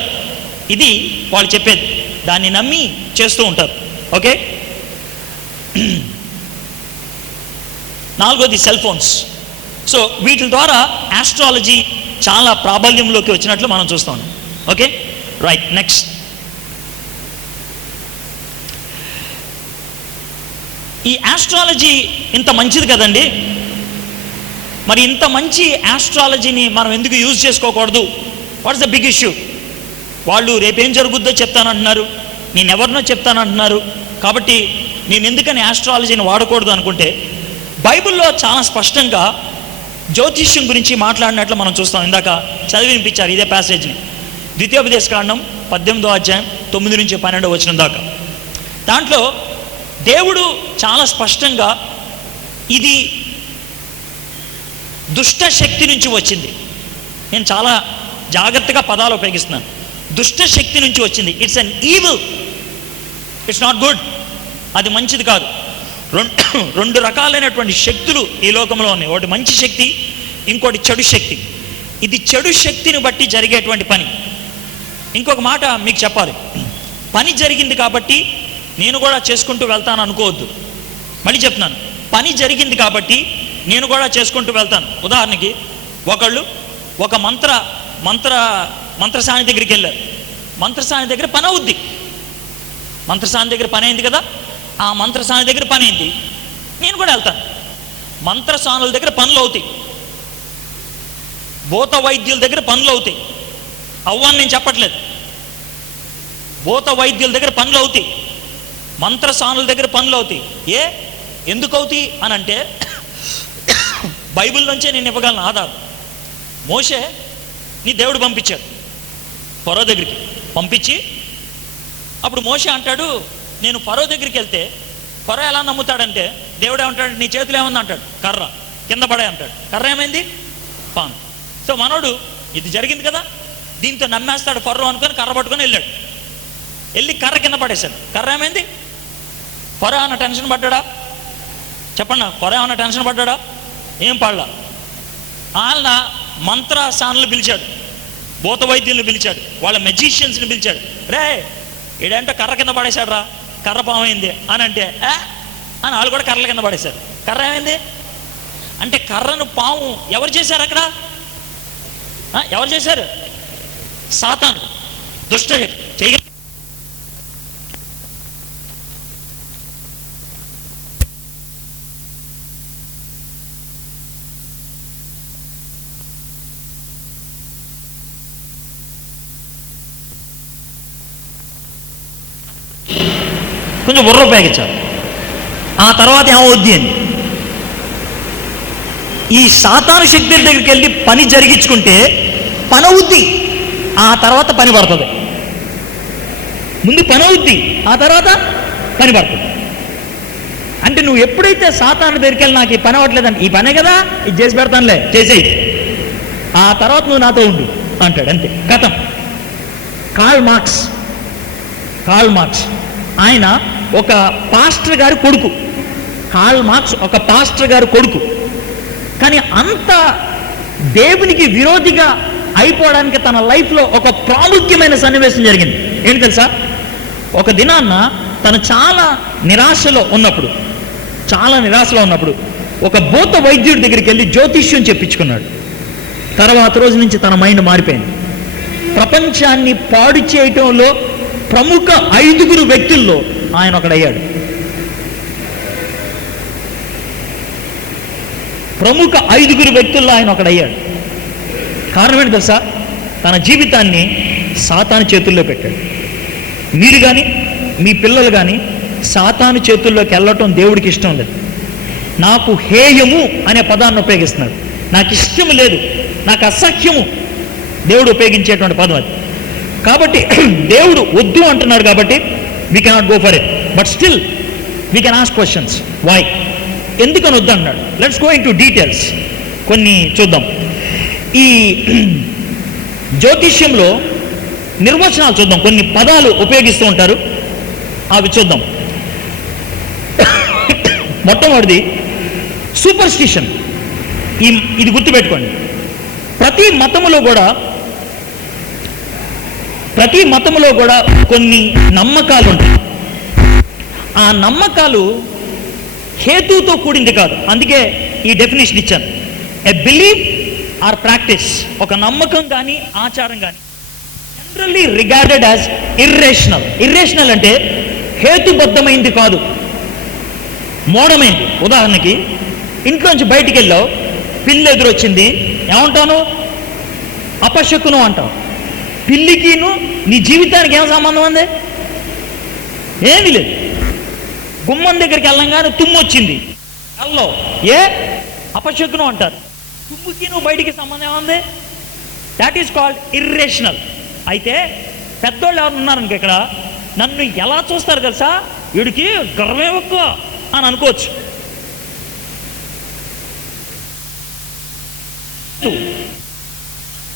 ఇది వాళ్ళు చెప్పేది, దాన్ని నమ్మి చేస్తూ ఉంటారు. ఓకే, నాలుగోది సెల్ ఫోన్స్. సో వీటి ద్వారా ఆస్ట్రాలజీ చాలా ప్రాబల్యంలోకి వచ్చినట్లు మనం చూస్తాం. Okay, right. నెక్స్ట్, ఈ ఆస్ట్రాలజీ ఇంత మంచిది కదండి, మరి ఇంత మంచి ఆస్ట్రాలజీని మనం ఎందుకు యూజ్ చేసుకోకూడదు? What's the big issue? వాళ్ళు రేపేం జరుగుద్దో చెప్తానంటున్నారు, నేను ఎవరినో చెప్తానంటున్నారు, కాబట్టి నేను ఎందుకని ఆస్ట్రాలజీని వాడకూడదు అనుకుంటే, బైబిల్లో చాలా స్పష్టంగా జ్యోతిష్యం గురించి మాట్లాడినట్లు మనం చూస్తాం. ఇందాక చదివి వినిపించారు ఇదే ప్యాసేజ్ని, ద్వితీయోపదేశకాండం 18వ అధ్యాయం 9 నుంచి 12వ వచనం దాకా. దాంట్లో దేవుడు చాలా స్పష్టంగా ఇది దుష్ట శక్తి నుంచి వచ్చింది. నేను చాలా జాగ్రత్తగా పదాలు ఉపయోగిస్తున్నాను. దుష్ట శక్తి నుంచి వచ్చింది. It's an evil, it's not good. అది మంచిది కాదు. రెండు రకాలైనటువంటి శక్తులు ఈ లోకంలో ఉన్నాయి. ఒకటి మంచి శక్తి, ఇంకోటి చెడు శక్తి. ఇది చెడు శక్తిని బట్టి జరిగేటువంటి పని. ఇంకొక మాట మీకు చెప్పాలి, పని జరిగింది కాబట్టి నేను కూడా చేసుకుంటూ వెళ్తాను అనుకోవద్దు. మళ్ళీ చెప్తున్నాను, పని జరిగింది కాబట్టి నేను కూడా చేసుకుంటూ వెళ్తాను. ఉదాహరణకి ఒకళ్ళు ఒక మంత్రసాని దగ్గరికి వెళ్ళారు. మంత్రసాని దగ్గర పని అవుద్ది. మంత్రసాని దగ్గర పని అయింది కదా, ఆ మంత్రసాని దగ్గర పని అయింది, నేను కూడా వెళ్తాను. మంత్రసానుల దగ్గర పనులు అవుతాయి, భూత వైద్యుల దగ్గర పనులు అవుతాయి. అవ్వని నేను చెప్పట్లేదు. భూత వైద్యుల దగ్గర పనులు అవుతాయి, మంత్రసానుల దగ్గర పనులు అవుతాయి. ఎందుకు అవుతాయి అని అంటే, బైబిల్ నుంచే నేను ఇవ్వగలను ఆధారం. మోషే నీ దేవుడు పంపించాడు ఫరో దగ్గరికి. పంపించి అప్పుడు మోషే అంటాడు, నేను ఫరో దగ్గరికి వెళ్తే ఫరో ఎలా నమ్ముతాడంటే, దేవుడు ఏమంటాడు, నీ చేతులు ఏముంది అంటాడు, కర్ర కింద పడే అంటాడు. కర్ర ఏమైంది? పాము. సో మనోడు ఇది జరిగింది కదా, దీంతో నమ్మేస్తాడు ఫరో అనుకొని కర్ర పట్టుకొని వెళ్ళాడు. వెళ్ళి కర్ర కింద పడేశాడు. కర్ర ఏమైంది? ఫరో అన్న టెన్షన్ పడ్డా? చెప్పండి, ఫరో అన్న టెన్షన్ పడ్డా? ఏం పడలా. ఆయన మంత్రసానులు పిలిచాడు, భూత వైద్యులను పిలిచాడు, వాళ్ళ మెజిషియన్స్ని పిలిచాడు. రే ఈడంటే కర్ర కింద పడేశాడు రా, కర్ర పాము అయింది అని అంటే అని వాళ్ళు కూడా కర్రల కింద పడేశారు. కర్ర ఏమైంది అంటే, కర్రను పాము ఎవరు చేశారు అక్కడ? ఎవరు చేశారు? సాతాను, దుష్ట చెయ్య. కొంచెం బుర్ర ఉపయోగించాలి. ఆ తర్వాత ఏమవుద్ది అని, ఈ సాతాను శక్తుల దగ్గరికి వెళ్ళి పని జరిగించుకుంటే పని అవుద్ది, ఆ తర్వాత పని పడుతుంది. ముందు పని అవుద్ది, ఆ తర్వాత పని పడుతుంది. అంటే నువ్వు ఎప్పుడైతే సాతాను దగ్గరికి వెళ్ళి నాకు ఈ పని అవ్వట్లేదంటే, ఈ పనే కదా ఇది చేసి పెడతానులే, చేసేయి, ఆ తర్వాత నువ్వు నాతో ఉండు అంటాడు. అంతే, కథం. కార్ల్ మార్క్స్ ఆయన ఒక పాస్టర్ గారి కొడుకు. కార్ల్ మార్క్స్ ఒక పాస్టర్ గారి కొడుకు. కానీ అంత దేవునికి విరోధిగా అయిపోవడానికి తన లైఫ్లో ఒక ప్రాముఖ్యమైన సన్నివేశం జరిగింది. ఏంటి తెలుసా? ఒక దినాన్న తను చాలా నిరాశలో ఉన్నప్పుడు ఒక భూత వైద్యుడి దగ్గరికి వెళ్ళి జ్యోతిష్యం చెప్పించుకున్నాడు. తర్వాత రోజు నుంచి తన మైండ్ మారిపోయింది. ప్రపంచాన్ని పాడు చేయటంలో ప్రముఖ 5 వ్యక్తుల్లో ఆయన ఒకడయ్యాడు. ప్రముఖ 5 వ్యక్తుల్లో ఆయన ఒకడయ్యాడు. కారణం ఏంటి తెలుసా? తన జీవితాన్ని సాతాను చేతుల్లో పెట్టాడు. మీరు కానీ మీ పిల్లలు కానీ సాతాను చేతుల్లోకి వెళ్ళటం దేవుడికి ఇష్టం లేదు. నాకు హేయము అనే పదాన్ని ఉపయోగిస్తున్నాడు. నాకు ఇష్టం లేదు, నాకు అసహ్యము దేవుడు ఉపయోగించేటువంటి పదం అది. కాబట్టి దేవుడు వద్దు అంటున్నాడు. కాబట్టి we cannot go for it, but still we can ask questions. Why, ఎందుకని వద్దు అన్నాడు? Let's go into details. కొన్ని చూద్దాం. ఈ జ్యోతిష్యంలో నిర్వచనాలు చూద్దాం. కొన్ని పదాలు ఉపయోగిస్తూ ఉంటారు, అవి చూద్దాం. మొట్టమొదటిది సూపర్స్టిషన్. ఇది గుర్తుపెట్టుకోండి. ప్రతి మతములో కూడా కొన్ని నమ్మకాలు ఉంటాయి. ఆ నమ్మకాలు హేతుతో కూడింది కాదు. అందుకే ఈ డెఫినేషన్ ఇచ్చాను. ఎ బిలీఫ్ ఆర్ ప్రాక్టీస్, ఒక నమ్మకం కానీ ఆచారం కానీ generally regarded as irrational. Irrational అంటే హేతుబద్ధమైంది కాదు, మూఢమైంది. ఉదాహరణకి ఇంట్లోంచి బయటికి వెళ్ళావు, పిల్లి ఎదురొచ్చింది, ఏమంటాను? అపశకునం అంటావు. పిల్లికిను నీ జీవితానికి ఏం సంబంధం ఉంది? ఏమీ లేదు. గుమ్మం దగ్గరికి వెళ్ళంగానే తుమ్ము వచ్చింది, అల్లో ఏ అపశకునం అంటారు. తుమ్ముకి నువ్వు బయటికి సంబంధం ఏముంది? That is called irrational. అయితే పెద్దోళ్ళు ఎవరు ఉన్నారనుకో ఇక్కడ, నన్ను ఎలా చూస్తారు తెలుసా? వీడికి గర్వమే ఎక్కువ అని అనుకోవచ్చు.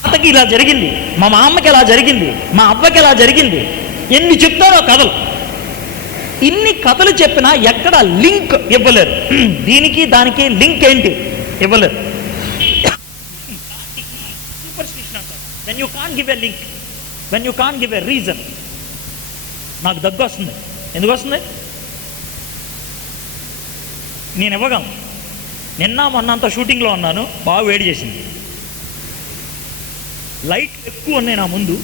తాతకి ఇలా జరిగింది, మా మామకి ఎలా జరిగింది, మా అవ్వకి ఎలా జరిగింది, ఎన్ని చెప్తారో కథలు. ఇన్ని కథలు చెప్పినా ఎక్కడ లింక్ ఇవ్వలేరు. దీనికి దానికి లింక్ ఏంటి? ఇవ్వలేరు. సూపర్స్టిషన్ అంటారు. When you can't give a link, when you can't give a reason. నాకు దగ్గు వస్తుంది, ఎందుకు వస్తుంది? నేను ఇవ్వగలను. నిన్న మొన్నంత షూటింగ్లో ఉన్నాను, బాగా వేడి చేసింది, లైట్ ఎక్కువ ఉన్నాయి నా ముందు,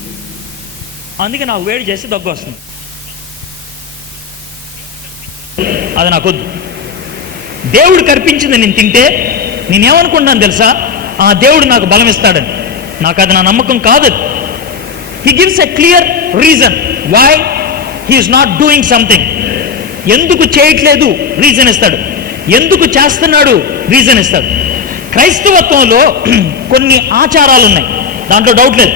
అందుకే నాకు వేడి చేసి దగ్గు వస్తుంది. అది నాకొద్దు. దేవుడు కల్పించింది నేను తింటే నేనేమనుకుంటాను తెలుసా? ఆ దేవుడు నాకు బలం ఇస్తాడని. నాకు అది నా నమ్మకం కాదు. He gives a clear reason why he is not doing something. ఎందుకు చేయట్లేదు రీజన్ ఇస్తాడు, ఎందుకు చేస్తున్నాడు రీజన్ ఇస్తాడు. క్రైస్తవత్వంలో కొన్ని ఆచారాలు ఉన్నాయి, దాంట్లో డౌట్ లేదు.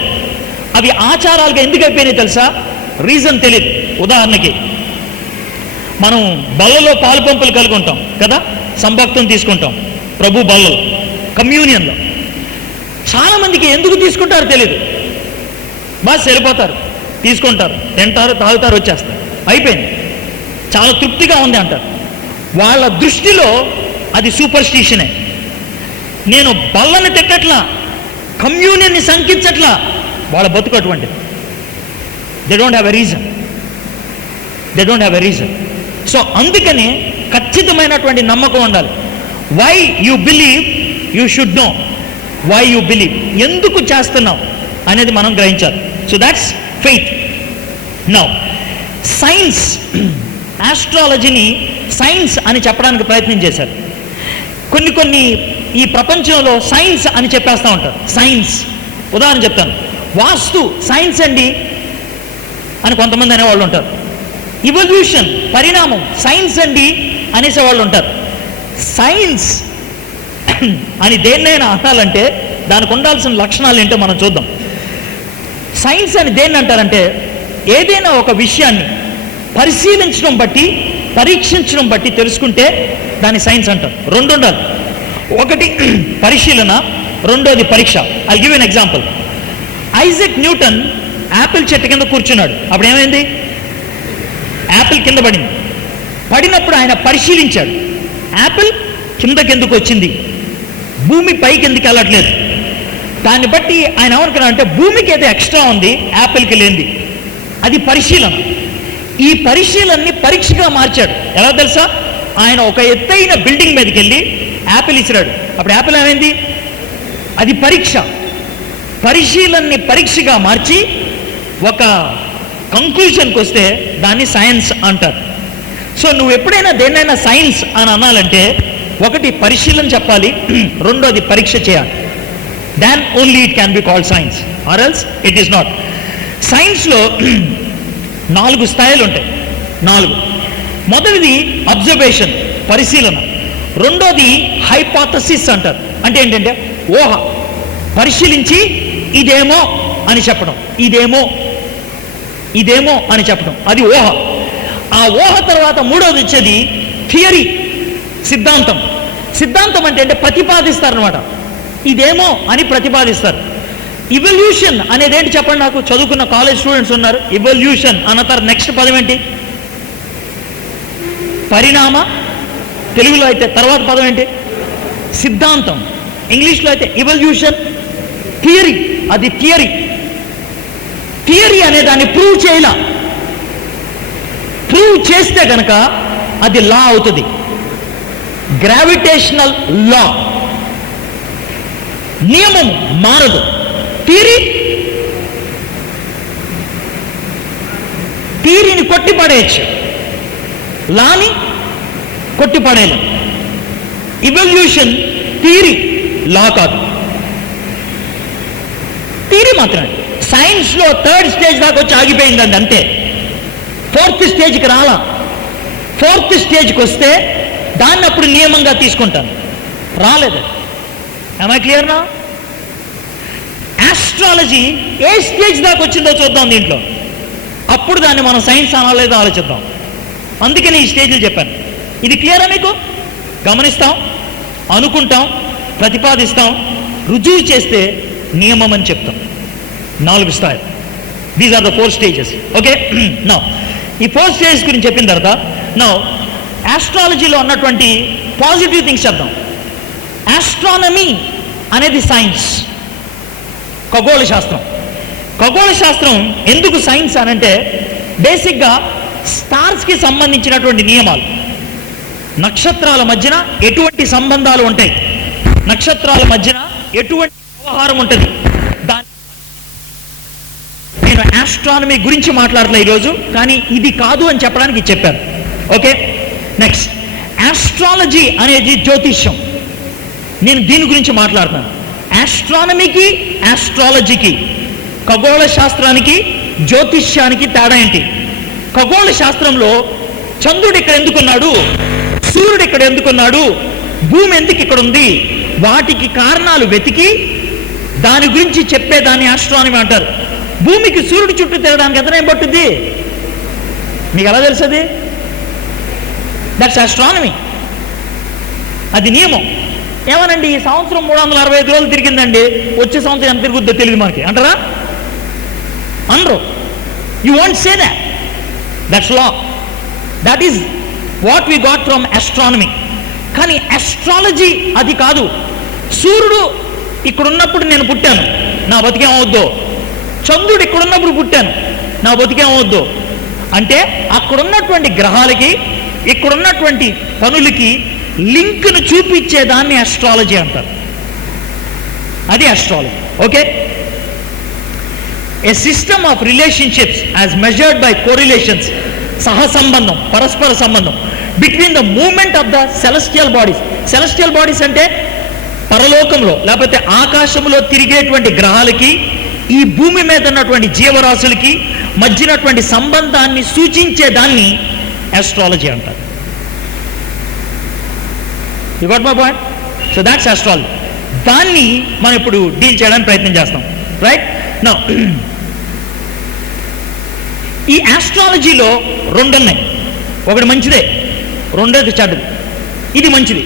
అవి ఆచారాలుగా ఎందుకు అయిపోయినాయి తెలుసా? రీజన్ తెలియదు. ఉదాహరణకి మనం బల్లలో పాలు పంపులు కలిగి ఉంటాం కదా, సంభక్తం తీసుకుంటాం ప్రభు బల్లలో, కమ్యూనియన్లో. చాలామందికి ఎందుకు తీసుకుంటారో తెలియదు. బస్ వెళ్ళిపోతారు, తీసుకుంటారు, తింటారు, తాగుతారు, వచ్చేస్తారు, అయిపోయింది, చాలా తృప్తిగా ఉంది అంటారు. వాళ్ళ దృష్టిలో అది సూపర్స్టిషనే. నేను బల్లని తిట్టట్లా, కమ్యూనియన్ని శంకించట్లా, వాళ్ళ బతుకు అటువంటిది. They don't have a reason, they don't have a reason. So అందుకని ఖచ్చితమైనటువంటి నమ్మకం ఉండాలి. Why you believe, you should know why you believe. ఎందుకు చేస్తున్నావు అనేది మనం గ్రహించాలి. So that's faith. Now science, ఆస్ట్రాలజీని సైన్స్ అని చెప్పడానికి ప్రయత్నం చేశారు. కొన్ని ఈ ప్రపంచంలో సైన్స్ అని చెప్పేస్తూ ఉంటారు. సైన్స్, ఉదాహరణ చెప్తాను, వాస్తు సైన్స్ అండి అని కొంతమంది అనేవాళ్ళు ఉంటారు. ఇవల్యూషన్, పరిణామం సైన్స్ అండి అనేసేవాళ్ళు ఉంటారు. సైన్స్ అని దేన్నైనా అనాలంటే దానికి ఉండాల్సిన లక్షణాలు ఏంటో మనం చూద్దాం. సైన్స్ అని దేన్ని అంటారంటే, ఏదైనా ఒక విషయాన్ని పరిశీలించడం బట్టి, పరీక్షించడం బట్టి తెలుసుకుంటే దాన్ని సైన్స్ అంటారు. రెండు ఉండాలి, ఒకటి పరిశీలన, రెండోది పరీక్ష. I give an example. Isaac Newton Apple చెట్టు కింద కూర్చున్నాడు. అప్పుడు ఏమైంది? యాపిల్ కింద పడింది. పడినప్పుడు ఆయన పరిశీలించాడు, యాపిల్ కిందకెందుకు వచ్చింది, భూమి పైకి ఎందుకు వెళ్ళట్లేదు. దాన్ని బట్టి ఆయన ఏమనుకున్నాడంటే, భూమికి అయితే ఎక్స్ట్రా ఉంది, యాపిల్కి లేనిది. అది పరిశీలన. ఈ పరిశీలనని పరీక్షగా మార్చాడు. ఎలా తెలుసా? ఆయన ఒక ఎత్తైన బిల్డింగ్ మీదకి వెళ్ళి యాపిల్ ఇచ్చినాడు. అప్పుడు యాపిల్ ఏమైంది? అది పరీక్ష. పరిశీలనని పరీక్షగా మార్చి ఒక కంక్లూషన్కి వస్తే దాన్ని సైన్స్ అంటారు. సో నువ్వు ఎప్పుడైనా దేన్నైనా సైన్స్ అని అనాలంటే ఒకటి పరిశీలన చెప్పాలి, రెండోది పరీక్ష చేయాలి. Then only it can be called science, or else it is not. సైన్స్లో 4 స్థాయిలు ఉంటాయి. 4. మొదటిది అబ్జర్వేషన్, పరిశీలన. రెండోది హైపోథసిస్ అంటారు. అంటే ఏంటంటే ఊహ, పరిశీలించి ఇదేమో అని చెప్పడం, ఇదేమో అని చెప్పడం, అది ఊహ. ఆ ఊహ తర్వాత మూడోది వచ్చేది థియరీ, సిద్ధాంతం. సిద్ధాంతం అంటే ప్రతిపాదిస్తారనమాట, ఇదేమో అని ప్రతిపాదిస్తారు. ఇవల్యూషన్ అనేది ఏంటి చెప్పండి నాకు? చదువుకున్న కాలేజ్ స్టూడెంట్స్ ఉన్నారు. ఇవల్యూషన్ అన్న నెక్స్ట్ పదం ఏంటి? పరిణామ. తెలుగులో అయితే తర్వాత పదం ఏంటి? సిద్ధాంతం. ఇంగ్లీష్లో అయితే ఇవల్యూషన్. థియరీ, అది థియరీ. థియరీ అనే దాన్ని ప్రూవ్ చేయాల. ప్రూవ్ చేస్తే కనుక అది లా అవుతుంది, గ్రావిటేషనల్ లా. నియమం మారదు. థియరీని కొట్టిపడేయచ్చు, లాని కొట్టిపడేయలేం. ఇవల్యూషన్ థియరీ లా కాదు, థియరీ మాత్రమే. సైన్స్లో 3rd స్టేజ్ దాకా వచ్చి ఆగిపోయిందండి అంతే. 4th స్టేజ్కి రాలా. 4th స్టేజ్కి వస్తే దాన్ని అప్పుడు నియమంగా తీసుకుంటాను. రాలేదు. ఐ క్లియర్ నా? ఆస్ట్రాలజీ ఏ స్టేజ్ దాకా వచ్చిందో చూద్దాం దీంట్లో, అప్పుడు దాన్ని మనం సైన్స్ అనలేదో ఆలోచిద్దాం. అందుకని ఈ స్టేజ్లు చెప్పాను. ఇది క్లియరా మీకు? గమనిస్తాం, అనుకుంటాం, ప్రతిపాదిస్తాం, రుజువు చేస్తే నియమం అని చెప్తాం. 4 స్థాయి. These are the 4 stages. Okay, now ఈ 4 స్టేజెస్ గురించి చెప్పిన తర్వాత నౌ ఆస్ట్రాలజీలో ఉన్నటువంటి పాజిటివ్ థింగ్స్ చెప్తాం. ఆస్ట్రానమీ అనేది సైన్స్, ఖగోళ శాస్త్రం. ఖగోళ శాస్త్రం ఎందుకు సైన్స్ అనంటే బేసిక్గా స్టార్స్కి సంబంధించినటువంటి నియమాలు, నక్షత్రాల మధ్యన ఎటువంటి సంబంధాలు ఉంటాయి, నక్షత్రాల మధ్యన ఎటువంటి వ్యవహారం ఉంటుంది, దాని నేను ఆస్ట్రానమీ గురించి మాట్లాడలే ఈరోజు, కానీ ఇది కాదు అని చెప్పడానికి చెప్పాను. ఓకే, నెక్స్ట్ ఆస్ట్రాలజీ అనేది జ్యోతిష్యం. నేను దీని గురించి మాట్లాడుతాను. ఆస్ట్రానమీకి, ఆస్ట్రాలజీకి, ఖగోళ శాస్త్రానికి, జ్యోతిష్యానికి తేడా ఏంటి? ఖగోళ శాస్త్రంలో చంద్రుడు ఇక్కడ ఎందుకున్నాడు, సూర్యుడు ఇక్కడ ఎందుకున్నాడు, భూమి ఎందుకు ఇక్కడ ఉంది, వాటికి కారణాలు వెతికి దాని గురించి చెప్పేదాన్ని ఆస్ట్రానమీ అంటారు. భూమికి సూర్యుడు చుట్టూ తిరగడానికి ఎంత టైం పట్టుద్ది మీకు ఎలా తెలుస్తుంది? That's astronomy. అది నియమం. ఏమనండి ఈ సంవత్సరం 365 రోజులు తిరిగిందండి, వచ్చే సంవత్సరం ఎంత తిరుగుద్దో తెలియదు మనకి అంటారా? అనరు. You want say that. That's law. That is what we got from astronomy. కానీ ఆస్ట్రాలజీ అది కాదు. సూర్యుడు ఇక్కడున్నప్పుడు నేను పుట్టాను, నా బతికేమవుద్దో, చంద్రుడు ఇక్కడున్నప్పుడు పుట్టాను, నా బతికేమవుద్దో అంటే అక్కడున్నటువంటి గ్రహాలకి ఇక్కడున్నటువంటి పనులకి లింక్ను చూపించేదాన్ని ఆస్ట్రాలజీ అంటారు. అది astrology. Okay, a system of relationships as measured by correlations, సహసంబంధం, పరస్పర సంబంధం between the movement of the celestial bodies. Celestial bodies అంటే పరలోకంలో లేకపోతే ఆకాశంలో తిరిగేటువంటి గ్రహాలకి ఈ భూమి మీద ఉన్నటువంటి జీవరాశులకి మధ్యనటువంటి సంబంధాన్ని సూచించేదాన్ని ఆస్ట్రాలజీ అంటారు. You got my point? So that's astrology. దాన్ని మనం ఇప్పుడు డీల్ చేయడానికి ప్రయత్నం చేస్తాం. రైట్ నౌ ఈ ఆస్ట్రాలజీలో 2 ఉన్నాయి. ఒకటి మంచిదే, రెండోది చెడ్డది. ఇది మంచిది.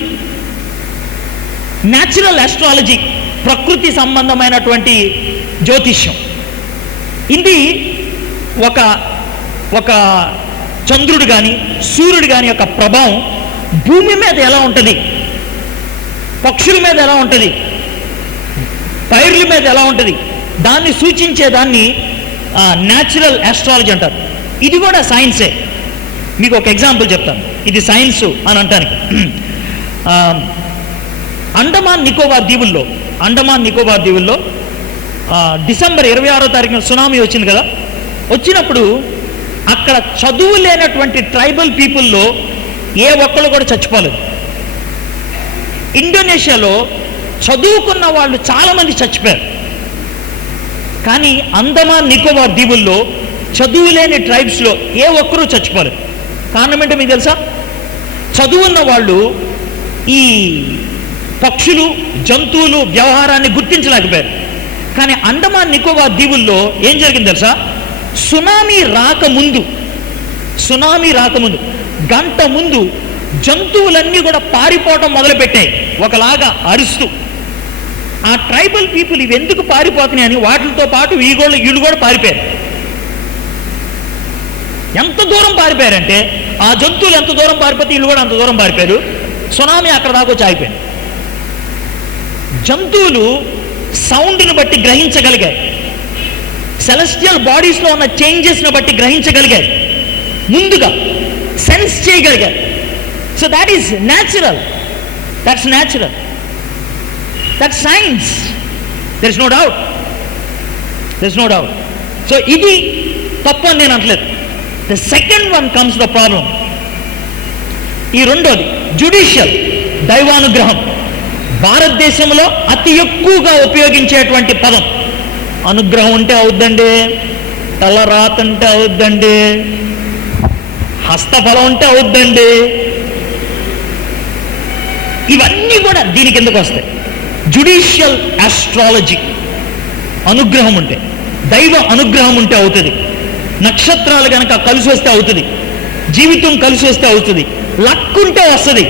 న్యాచురల్ ఆస్ట్రాలజీ, ప్రకృతి సంబంధమైనటువంటి జ్యోతిష్యం. ఇది ఒక చంద్రుడు కానీ సూర్యుడు కానీ యొక్క ప్రభావం భూమి మీద ఎలా ఉంటుంది, పక్షుల మీద ఎలా ఉంటుంది, పైర్ల మీద ఎలా ఉంటుంది, దాన్ని సూచించేదాన్ని న్యాచురల్ ఆస్ట్రాలజీ అంటారు. ఇది కూడా సైన్సే. మీకు ఒక ఎగ్జాంపుల్ చెప్తాను, ఇది సైన్స్ అని అంటానికి. అండమాన్ నికోబార్ దీవుల్లో డిసెంబర్ 26వ తారీఖున సునామీ వచ్చింది కదా. వచ్చినప్పుడు అక్కడ చదువు లేనటువంటి ట్రైబల్ పీపుల్లో ఏ ఒక్కళ్ళు కూడా చచ్చిపోలేదు. ఇండోనేషియాలో చదువుకున్న వాళ్ళు చాలామంది చచ్చిపోయారు. కానీ అండమాన్ నికోబార్ దీవుల్లో చదువు లేని ట్రైబ్స్లో ఏ ఒక్కరూ చచ్చిపోలేదు. కారణం ఏంటో మీకు తెలుసా? చదువున్న వాళ్ళు ఈ పక్షులు, జంతువులు వ్యవహారాన్ని గుర్తించలేకపోయారు. కానీ అండమాన్ నికోబార్ దీవుల్లో ఏం జరిగింది తెలుసా? సునామీ రాకముందు గంట ముందు జంతువులన్నీ కూడా పారిపోవటం మొదలుపెట్టాయి, ఒకలాగా అరుస్తూ. ఆ ట్రైబల్ పీపుల్ ఇవి ఎందుకు పారిపోతున్నాయని వాటితో పాటు వీళ్ళు కూడా పారిపోయారు. ఎంత దూరం పారిపోయారంటే ఆ జంతువులు ఎంత దూరం పారిపోతే వీళ్ళు కూడా అంత దూరం పారిపోయారు. సునామీ అక్కడ దాకా వచ్చి ఆగిపోయింది. జంతువులు సౌండ్ని బట్టి గ్రహించగలిగాయి, సెలెస్టియల్ బాడీస్లో ఉన్న చేంజెస్ని బట్టి గ్రహించగలిగాయి, ముందుగా సెన్స్ చేయగలిగారు. So that is natural. That's science. There is no doubt. So ఇది తప్పు అని నేను అనట్లేదు. The second one comes the problem. ఈ రెండోది జ్యుడిషియల్, దైవానుగ్రహం. భారతదేశంలో అతి ఎక్కువగా ఉపయోగించేటువంటి పదం అనుగ్రహం ఉంటే అవుద్దండి, తలరాత ఉంటే అవుద్దండి, హస్తఫలం ఉంటే అవుద్దండి. ఇవన్నీ కూడా దీని కిందకు వస్తాయి. జుడిషియల్ ఆస్ట్రాలజీ, అనుగ్రహం ఉంటే, దైవ అనుగ్రహం ఉంటే అవుతుంది. నక్షత్రాలు కనుక కలిసి వస్తే అవుతుంది, జీవితం కలిసి వస్తే అవుతుంది, లక్ ఉంటే వస్తుంది,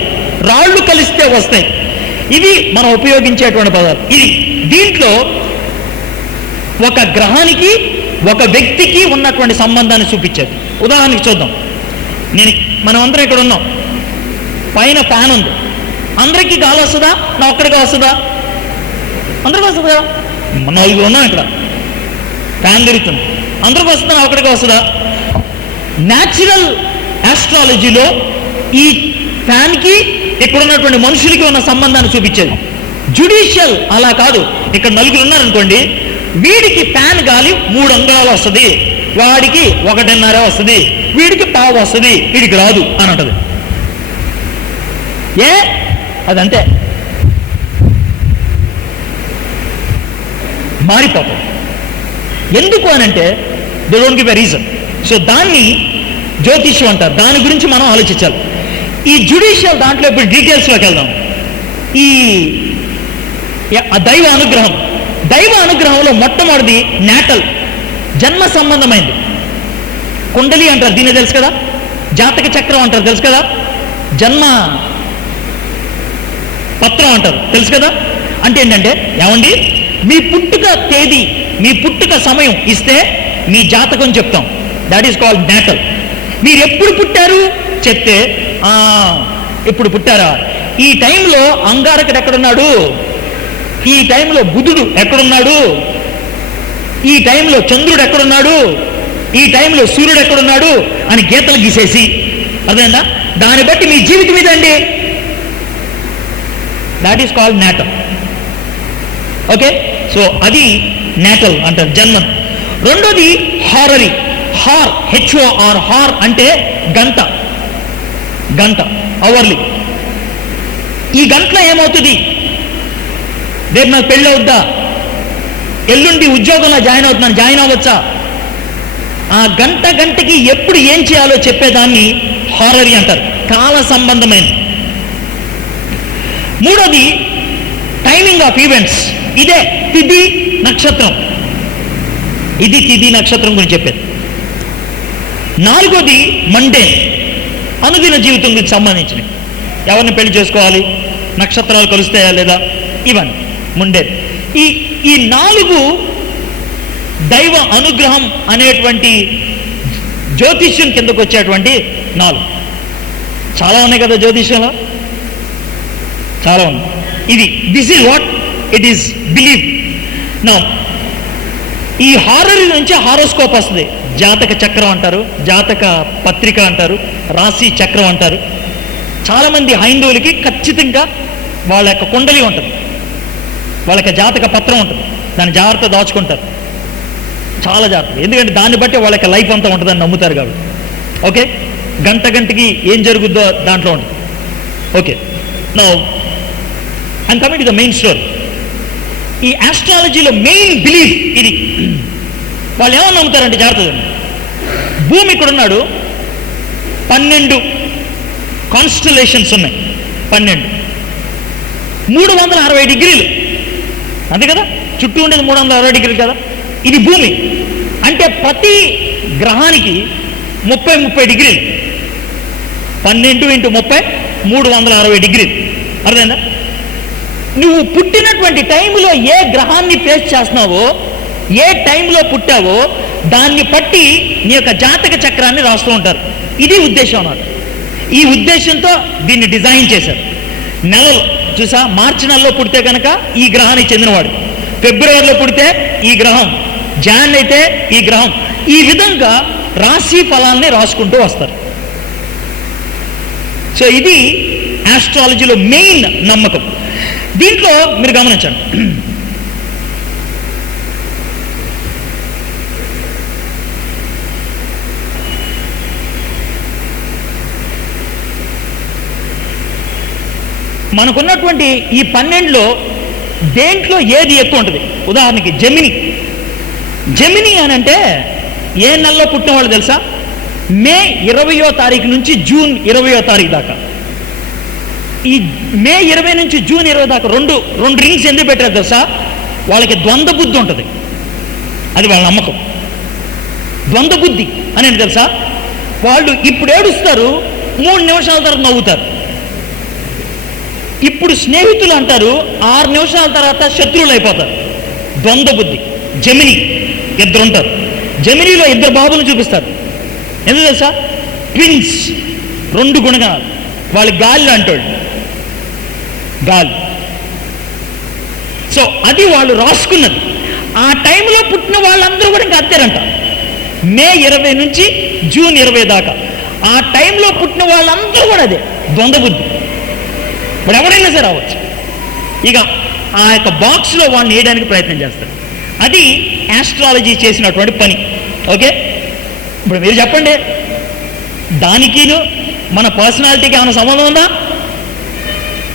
రాళ్ళు కలిస్తే వస్తాయి. ఇవి మనం ఉపయోగించేటువంటి పదాలు. ఇది దీంట్లో ఒక గ్రహానికి ఒక వ్యక్తికి ఉన్నటువంటి సంబంధాన్ని చూపించేది. ఉదాహరణకి చూద్దాం. మనం అందరం ఇక్కడ ఉన్నాం, పైన ఫ్యాన్ ఉంది, అందరికీ గాలి వస్తుందా? నా ఒక్కడిగా వస్తుందా? అందరికీ వస్తుంది కదా. నలుగురు ఉన్నాం ఇక్కడ, ఫ్యాన్ తిరుగుతుంది, అందరికీ వస్తుందా? నా ఒక్కడిగా వస్తుందా? న్యాచురల్ ఆస్ట్రాలజీలో ఈ ఫ్యాన్కి ఇక్కడ ఉన్నటువంటి మనుషులకి ఉన్న సంబంధాన్ని చూపించేది. జుడిషియల్ అలా కాదు. ఇక్కడ నలుగురు ఉన్నారనుకోండి, వీడికి ఫ్యాన్ గాలి 3 అంగుళాలు వస్తుంది, వాడికి 1.5 వస్తుంది, వీడికి 1/2 వస్తుంది, వీడికి రాదు అని అంటది. అదంతే, మారిపోతుంది. ఎందుకు అనంటే they don't give a reason. So దాన్ని జ్యోతిష్యం అంటారు. దాని గురించి మనం ఆలోచించాలి. ఈ జుడిషియల్ దాంట్లో ఇప్పుడు డీటెయిల్స్లోకి వెళ్దాం. ఈ దైవ అనుగ్రహం, దైవ అనుగ్రహంలో మొట్టమొదటిది నేటల్, జన్మ సంబంధమైంది. కుండలి అంటారు, దీన్ని తెలుసు కదా. జాతక చక్రం అంటారు, తెలుసు కదా. జన్మ పత్రం అంటారు, తెలుసు కదా. అంటే ఏంటంటే, ఏమండి మీ పుట్టుక తేదీ, మీ పుట్టుక సమయం ఇస్తే మీ జాతకం చెప్తాం. That is called natal. మీరు ఎప్పుడు పుట్టారు చెప్తే, ఎప్పుడు పుట్టారా, ఈ టైంలో అంగారకుడు ఎక్కడున్నాడు, ఈ టైంలో బుధుడు ఎక్కడున్నాడు, ఈ టైంలో చంద్రుడు ఎక్కడున్నాడు, ఈ టైంలో సూర్యుడు ఎక్కడున్నాడు అని గీతలు గీసేసి, అర్థమైందా, దాన్ని బట్టి మీ జీవితం ఇదండి. That is called natal. Okay, so అది నేటల్ అంటారు, జన్మం. రెండోది హారరీ. హార్, HOR, హార్ అంటే గంట, గంట, అవర్లీ. ఈ గంటలో ఏమవుతుంది, రేపు నాకు పెళ్ళి అవుద్దా, ఎల్లుండి ఉద్యోగంలో జాయిన్ అవుతున్నాను, జాయిన్ అవ్వచ్చా, ఆ గంటకి ఎప్పుడు ఏం చేయాలో చెప్పేదాన్ని హారరీ అంటారు, కాల సంబంధమైనది. మూడోది టైమింగ్ ఆఫ్ ఈవెంట్స్. ఇదే తిథి నక్షత్రం, ఇది తిథి నక్షత్రం గురించి చెప్పేది. నాలుగోది మండే, అనుదిన జీవితం గురించి సంబంధించినవి. ఎవరిని పెళ్లి చేసుకోవాలి, నక్షత్రాలు కలుస్తాయా లేదా, ఇవన్నీ ముండే. ఈ 4 దైవ అనుగ్రహం అనేటువంటి జ్యోతిష్యం కిందకు వచ్చేటువంటి 4. చాలా ఉన్నాయి కదా జ్యోతిష్యంలో, చాలా ఉన్నాయి. This is what it is believe. నా ఈ హారరీ నుంచి హారోస్కోప్ వస్తుంది. జాతక చక్రం అంటారు, జాతక పత్రిక అంటారు, రాశి చక్రం అంటారు. చాలామంది హైందవులకి ఖచ్చితంగా వాళ్ళ యొక్క కుండలి ఉంటుంది, వాళ్ళకి జాతక పత్రం ఉంటుంది, దాన్ని జాగ్రత్త దాచుకుంటారు, చాలా జాగ్రత్త. ఎందుకంటే దాన్ని బట్టి వాళ్ళకి లైఫ్ అంతా ఉంటుందని నమ్ముతారు కాబట్టి. ఓకే, గంటకి ఏం జరుగుద్దో దాంట్లో ఉంటుంది. Okay, now I'm coming to the main story. ఈ ఆస్ట్రాలజీలో మెయిన్ బిలీఫ్ ఇది. వాళ్ళు ఏమని నమ్ముతారంటే, జాగ్రత్త, భూమి ఇక్కడ ఉన్నాడు, 12 కాన్స్టలేషన్స్ ఉన్నాయి, 12 360 డిగ్రీలు, అంతే కదా, చుట్టూ ఉండేది 360 డిగ్రీలు కదా. ఇది భూమి అంటే ప్రతి గ్రహానికి 30 డిగ్రీలు, 12 × 30 360 డిగ్రీలు. అర్థమైందా? నువ్వు పుట్టినటువంటి టైంలో ఏ గ్రహాన్ని ఫేస్ చేస్తున్నావో, ఏ టైంలో పుట్టావో దాన్ని బట్టి నీ యొక్క జాతక చక్రాన్ని రాస్తూ ఉంటారు. ఇది ఉద్దేశం అన్నమాట. ఈ ఉద్దేశంతో దీన్ని డిజైన్ చేశారు. నెలలు చూసా, మార్చి నెలలో పుడితే కనుక ఈ గ్రహానికి చెందినవాడు, ఫిబ్రవరిలో పుడితే ఈ గ్రహం, జాన్ అయితే ఈ గ్రహం, ఈ విధంగా రాశి ఫలాల్ని రాసుకుంటూ వస్తారు. సో ఇది ఆస్ట్రాలజీలో మెయిన్ నమ్మకం. దీంట్లో మీరు గమనించండి, మనకున్నటువంటి ఈ 12లో దేంట్లో ఏది ఎక్కువ ఉంటుంది? ఉదాహరణకి జెమిని అని అంటే ఏ నెలలో పుట్టిన వాళ్ళు తెలుసా? మే 20వ తారీఖు నుంచి జూన్ 20వ తారీఖు దాకా. ఈ మే 20 నుంచి జూన్ 20 దాకా రెండు రింగ్స్ ఎందుకు పెట్టారు తెలుసా? వాళ్ళకి ద్వంద్వ బుద్ధి ఉంటుంది, అది వాళ్ళ నమ్మకం. ద్వంద్వ బుద్ధి అనేది తెలుసా? వాళ్ళు ఇప్పుడు ఏడుస్తారు, 3 నిమిషాల తర్వాత నవ్వుతారు. ఇప్పుడు స్నేహితులు అంటారు, 6 నిమిషాల తర్వాత శత్రువులు అయిపోతారు. ద్వంద్వ బుద్ధి. జెమిని 2 ఉంటారు. జెమినిలో 2 బాబులను చూపిస్తారు. ఎందుకు తెలుసా? ట్విన్స్, 2 గుణగణాలు. వాళ్ళు గాలి అంటాడు, గాలి. సో అది వాళ్ళు రాసుకున్నది. ఆ టైంలో పుట్టిన వాళ్ళందరూ కూడా ఇంకా అత్తారంట. మే 20 నుంచి జూన్ 20 దాకా ఆ టైంలో పుట్టిన వాళ్ళందరూ కూడా అదే ద్వంద్వ బుద్ధి. ఇప్పుడు ఎవరైనా సరే అవ్వచ్చు. ఇక ఆ యొక్క బాక్స్లో వాళ్ళని వేయడానికి ప్రయత్నం చేస్తారు. అది ఆస్ట్రాలజీ చేసినటువంటి పని. ఓకే, ఇప్పుడు మీరు చెప్పండి, దానికిను మన పర్సనాలిటీకి ఏమైనా సంబంధం ఉందా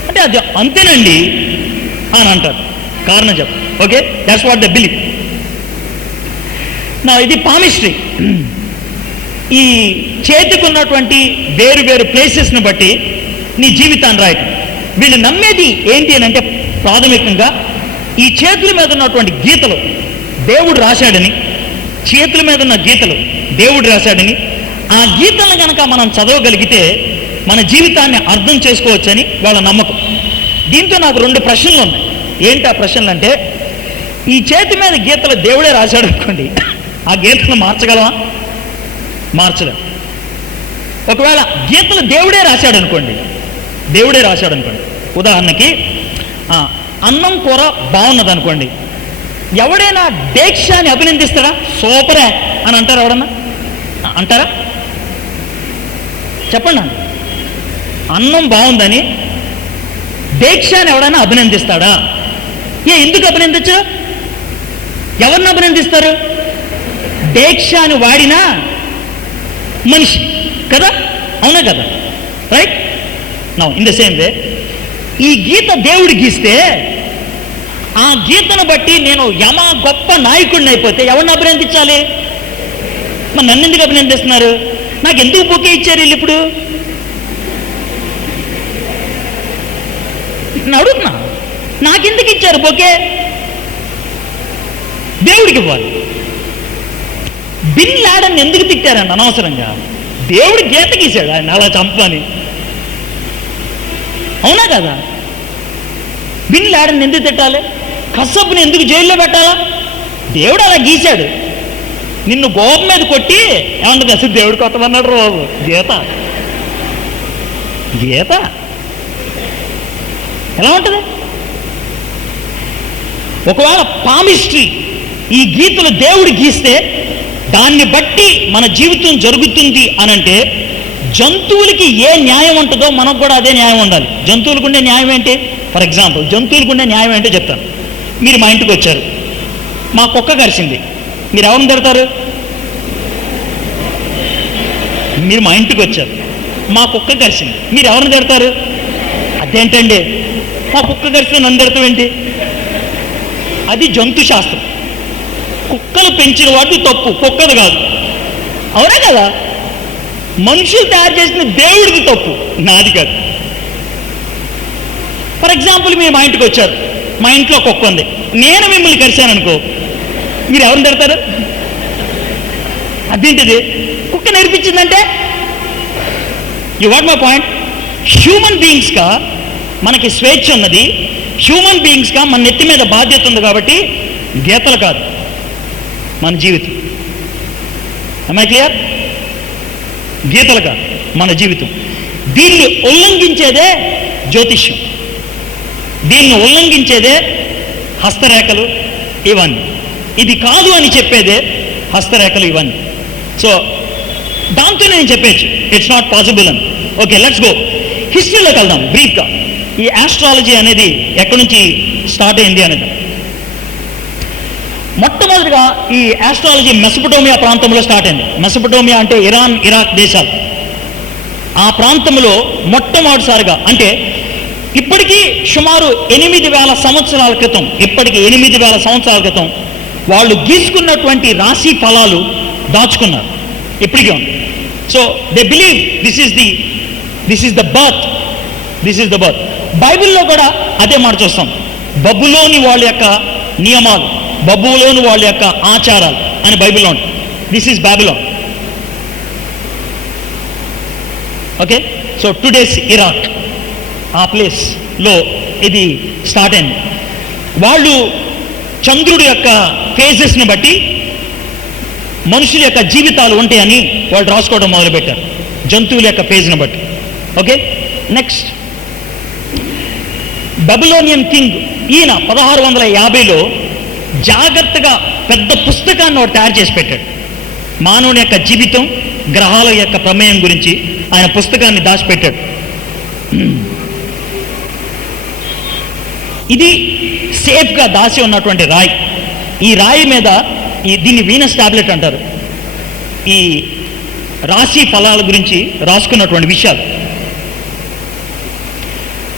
అంటే అది అంతేనండి అని అంటారు. కారణం చెప్పు. Okay, that's what the believe. నా ఇది పామిస్ట్రీ. ఈ చేతికి ఉన్నటువంటి వేరు వేరు ప్లేసెస్ను బట్టి నీ జీవితాన్ని రాయటం. వీళ్ళు నమ్మేది ఏంటి అని అంటే ప్రాథమికంగా ఈ చేతుల మీద ఉన్నటువంటి గీతలు దేవుడు రాశాడని, చేతుల మీద ఉన్న గీతలు దేవుడు రాశాడని, ఆ గీతలను కనుక మనం చదవగలిగితే మన జీవితాన్ని అర్థం చేసుకోవచ్చని వాళ్ళ నమ్మకం. దీంతో నాకు 2 ప్రశ్నలు ఉన్నాయి. ఏంటి ఆ ప్రశ్నలు అంటే, ఈ చేతి మీద గీతలు దేవుడే రాశాడు అనుకోండి, ఆ గీతలు మార్చగలవా? మార్చలేం. ఒకవేళ గీతలు దేవుడే రాశాడు అనుకోండి, ఉదాహరణకి అన్నం కూర బాగున్నది అనుకోండి, ఎవడైనా డేక్షాని అభినందిస్తాడా? సూపరే అని అంటారా? ఎవడన్నా అంటారా? చెప్పండి. అన్నం బాగుందని డేక్షాని ఎవడైనా అభినందిస్తాడా? ఎందుకు అభినందించరు? ఎవరిని అభినందిస్తారు? డేక్షాని వాడినా మనిషి కదా, అవునా కదా? Right. Now in the same way ఈ గీత దేవుడు గీస్తే ఆ గీతను బట్టి నేను యమా గొప్ప నాయకుడిని అయిపోతే ఎవరిని అభినందించాలి? మరి నన్ను ఎందుకు అభినందిస్తున్నారు? నాకు ఎందుకు బొకే ఇచ్చారు వీళ్ళు? ఇప్పుడు నేను అడుగుతున్నా, నాకెందుకు ఇచ్చారు బొకే? దేవుడికి ఇవ్వాలి. బిన్ లాడన్ ఎందుకు తిట్టారండి అనవసరంగా? దేవుడు గీత గీశాడు ఆయన అలా చంపని, అవునా కదా? బిన్ లాడన్ ఎందుకు తిట్టాలి? కసబ్బుని ఎందుకు జైల్లో పెట్టాలా? దేవుడు అలా గీశాడు. నిన్ను గోపం మీద కొట్టి ఏమంటుంది? అసలు దేవుడు కొట్టమన్నాడు బాబు. గీత ఎలా ఉంటుంది? ఒకవేళ పామిస్ట్రీ ఈ గీతలు దేవుడు గీస్తే దాన్ని బట్టి మన జీవితం జరుగుతుంది అనంటే, జంతువులకి ఏ న్యాయం ఉంటుందో మనకు కూడా అదే న్యాయం ఉండాలి. జంతువులకు ఉండే న్యాయం ఏంటి? ఫర్ ఎగ్జాంపుల్, జంతువులకు ఉండే న్యాయం ఏంటో చెప్తాను. మీరు మా ఇంటికి వచ్చారు, మా కుక్క కరిచింది, మీరు ఎవరిని తిడతారు? మీరు మా ఇంటికి వచ్చారు, మా కుక్క కరిచింది, మీరు ఎవరిని తిడతారు? అదేంటండి మా కుక్క కరిస్తే నన్ను తిడతాం ఏంటి? అది జంతు శాస్త్రం. కుక్కలు పెంచిన వాటి తప్పు, కుక్కది కాదు, అవునా కదా? మనుషులు తయారు చేసిన దేవుడికి తప్పు, నాది కాదు. ఫర్ ఎగ్జాంపుల్, మీరు మా ఇంటికి వచ్చారు, మా ఇంట్లో కుక్క ఉంది, నేను మిమ్మల్ని కరిశాను అనుకో, మీరు ఎవరిని తిడతారు? అదేంటిది? కుక్క నేర్పించిందంటే. You what my point? Human బీయింగ్స్గా మనకి స్వేచ్ఛ ఉన్నది, హ్యూమన్ బీయింగ్స్గా మన నెత్తి మీద బాధ్యత ఉంది. కాబట్టి గీతలు కాదు మన జీవితం. am I clear? గీతలు కాదు మన జీవితం. దీన్ని ఉల్లంఘించేదే జ్యోతిష్యం, దీన్ని ఉల్లంఘించేదే హస్తరేఖలు ఇవన్నీ. ఇది కాదు అని చెప్పేదే హస్తరేఖలు ఇవన్నీ. సో దాంతో నేను చెప్పేచ్చు ఇట్స్ నాట్ పాసిబుల్ అని. Okay, let's go. హిస్టరీలోకి వెళ్దాం బ్రీఫ్గా. ఈ ఆస్ట్రాలజీ అనేది ఎక్కడి నుంచి స్టార్ట్ అయింది అనేది. మొట్టమొదటిగా ఈ ఆస్ట్రాలజీ మెసొపొటేమియా ప్రాంతంలో స్టార్ట్ అయింది. మెసొపొటేమియా అంటే ఇరాన్, ఇరాక్ దేశాలు. ఆ ప్రాంతంలో మొట్టమొదటిసారిగా, అంటే ఇప్పటికీ సుమారు 8,000 సంవత్సరాల క్రితం, ఇప్పటికి 8,000 సంవత్సరాల క్రితం వాళ్ళు గీసుకున్నటువంటి రాశి ఫలాలు దాచుకున్నారు, ఇప్పటికీ ఉంది. So they believe this is the birth. బైబిల్లో కూడా అదే మాట చూస్తాం. బబులోని వాళ్ళ యొక్క నియమాలు, బబులోని వాళ్ళ యొక్క ఆచారాలు అని బైబిల్లో ఉంటుంది. This is Babylon. Okay, so today's Iraq, ఆ ప్లేస్లో ఇది స్టార్ట్ అయింది. వాళ్ళు చంద్రుడి యొక్క ఫేజెస్ని బట్టి మనుషుల యొక్క జీవితాలు ఉంటాయని వాళ్ళు రాసుకోవడం మొదలుపెట్టారు, జంతువుల యొక్క ఫేజ్ని బట్టి. ఓకే, నెక్స్ట్ బబులోనియన్ కింగ్ ఈయన 1650లో జాగ్రత్తగా పెద్ద పుస్తకాన్ని ఒకటి తయారు చేసి పెట్టాడు. మానవుని యొక్క జీవితం, గ్రహాల యొక్క ప్రమేయం గురించి ఆయన పుస్తకాన్ని దాచిపెట్టాడు. ఇది సేఫ్గా దాచి ఉన్నటువంటి రాయి. ఈ రాయి మీద దీన్ని వీనస్ టాబ్లెట్ అంటారు. ఈ రాశి ఫలాల గురించి రాసుకున్నటువంటి విషయాలు.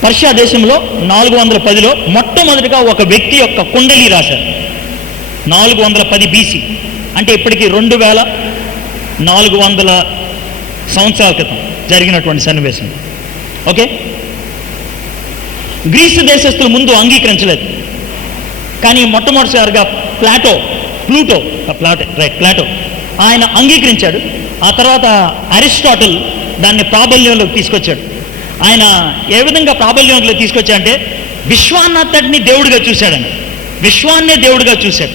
పర్షియా దేశంలో 410లో మొట్టమొదటిగా ఒక వ్యక్తి యొక్క కుండలి రాశారు. 410 BC, అంటే ఇప్పటికీ 2400 సంవత్సరాల క్రితం జరిగినటువంటి సన్నివేశం. ఓకే, గ్రీసు దేశస్తులు ముందు అంగీకరించలేదు, కానీ మొట్టమొదటిసారిగా ప్లాటో ఆయన అంగీకరించాడు. ఆ తర్వాత అరిస్టాటిల్ దాన్ని ప్రాబల్యంలోకి తీసుకొచ్చాడు. ఆయన ఏ విధంగా ప్రాబల్యంలోకి తీసుకొచ్చాడంటే విశ్వాన్నంతటిని దేవుడిగా చూశాడని, విశ్వాన్నే దేవుడిగా చూశాడు.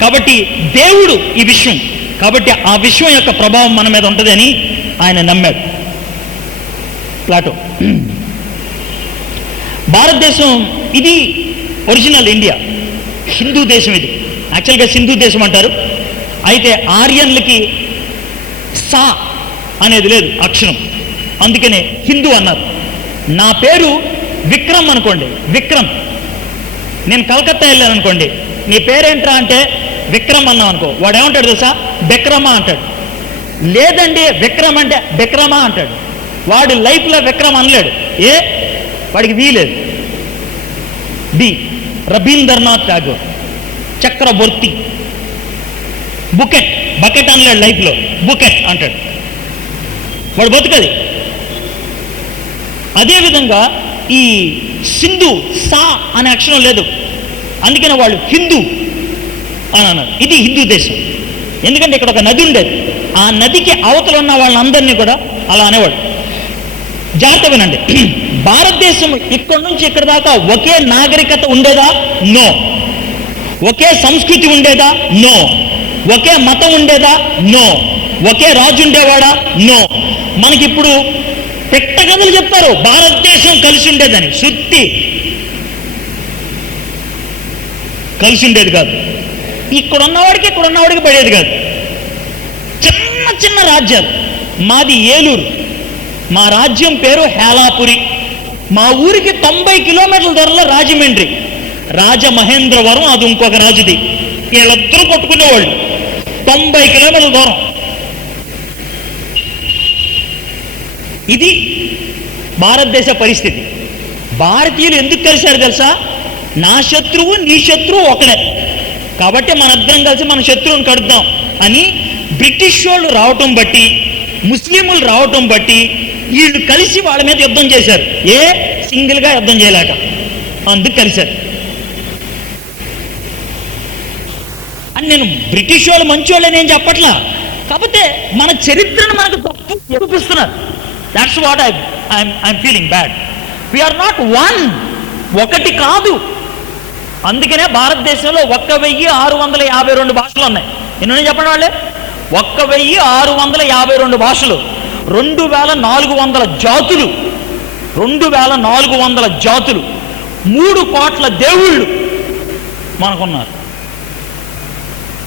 కాబట్టి దేవుడు ఈ విశ్వం, కాబట్టి ఆ విశ్వం యొక్క ప్రభావం మన మీద ఉంటుంది అని ఆయన నమ్మాడు ప్లాటో. భారతదేశం ఇది ఒరిజినల్ ఇండియా, హిందూ దేశం. ఇది యాక్చువల్గా సింధు దేశం అంటారు. అయితే ఆర్యన్లకి సా అనేది లేదు అక్షరం, అందుకనే హిందూ అన్నారు. నా పేరు విక్రమ్ అనుకోండి, విక్రమ్. నేను కలకత్తా వెళ్ళాను అనుకోండి, నీ పేరేంట్రా అంటే విక్రమ్ అన్నాం అనుకో, వాడు ఏమంటాడు తెలుసా? బెక్రమా అంటాడు. లేదండి విక్రమ్ అంటే బెక్రమా అంటాడు. వాడు లైఫ్లో విక్రమ్ అనలేడు. వాడికి వీలేదు. రవీంద్రనాథ్ ఠాగూర్, చక్రవర్తి, బకెట్ అనలేడు లైఫ్లో, బుకెట్ అంటాడు. వాడు బతుకది. అదేవిధంగా ఈ సింధు సా అనే అక్షరం లేదు, అందుకనే వాళ్ళు హిందూ అని అన్నారు. ఇది హిందూ దేశం. ఎందుకంటే ఇక్కడ ఒక నది ఉండేది, ఆ నదికి అవతల ఉన్న వాళ్ళందరినీ కూడా అలా అనేవాడు. జాగ్రత్త వినండి, భారతదేశం ఇక్కడి నుంచి ఇక్కడ దాకా ఒకే నాగరికత ఉండేదా? నో. ఒకే సంస్కృతి ఉండేదా? నో. ఒకే మతం ఉండేదా? నో. ఒకే రాజు ఉండేవాడా? నో. మనకిప్పుడు పెట్టగదులు చెప్తారు భారతదేశం కలిసి ఉండేదని. శుద్ధి కలిసి ఉండేది కాదు. ఇక్కడ ఉన్నవాడికి పడేది కాదు. చిన్న చిన్న రాజ్యాలు. మాది ఏలూరు, మా రాజ్యం పేరు హేలాపురి. మా ఊరికి 90 కిలోమీటర్ల దూరంలో రాజమండ్రి, రాజమహేంద్రవరం అది ఇంకొక రాజుది. వీళ్ళిద్దరూ కొట్టుకునేవాళ్ళు 90 కిలోమీటర్ల దూరం. ఇది భారతదేశ పరిస్థితి. భారతీయులు ఎందుకు కలిశారు తెలుసా? నా శత్రువు నీ శత్రువు ఒకడే, కాబట్టి మనిద్దరం కలిసి మన శత్రువుని కడుద్దాం అని బ్రిటిష్ వాళ్ళు రావటం బట్టి, ముస్లింలు రావటం బట్టి వీళ్ళు కలిసి వాళ్ళ మీద యుద్ధం చేశారు. సింగిల్గా యుద్ధం చేయలేక, అందుకు కలిశారు. అని నేను బ్రిటిష్ వాళ్ళు మంచి వాళ్ళని నేను చెప్పట్లా, కాకపోతే మన చరిత్రను మనకు తప్పు చూపిస్తున్నారు. That's what I'm feeling bad. We're not one, ఒకటి కాదు. అందుకనే భారతదేశంలో 1652 భాషలు ఉన్నాయి. ఎన్ని చెప్పండి వాళ్ళే? 1652 భాషలు, 2400 జాతులు, 2400 జాతులు, 3 కోట్ల దేవుళ్ళు మనకున్నారు.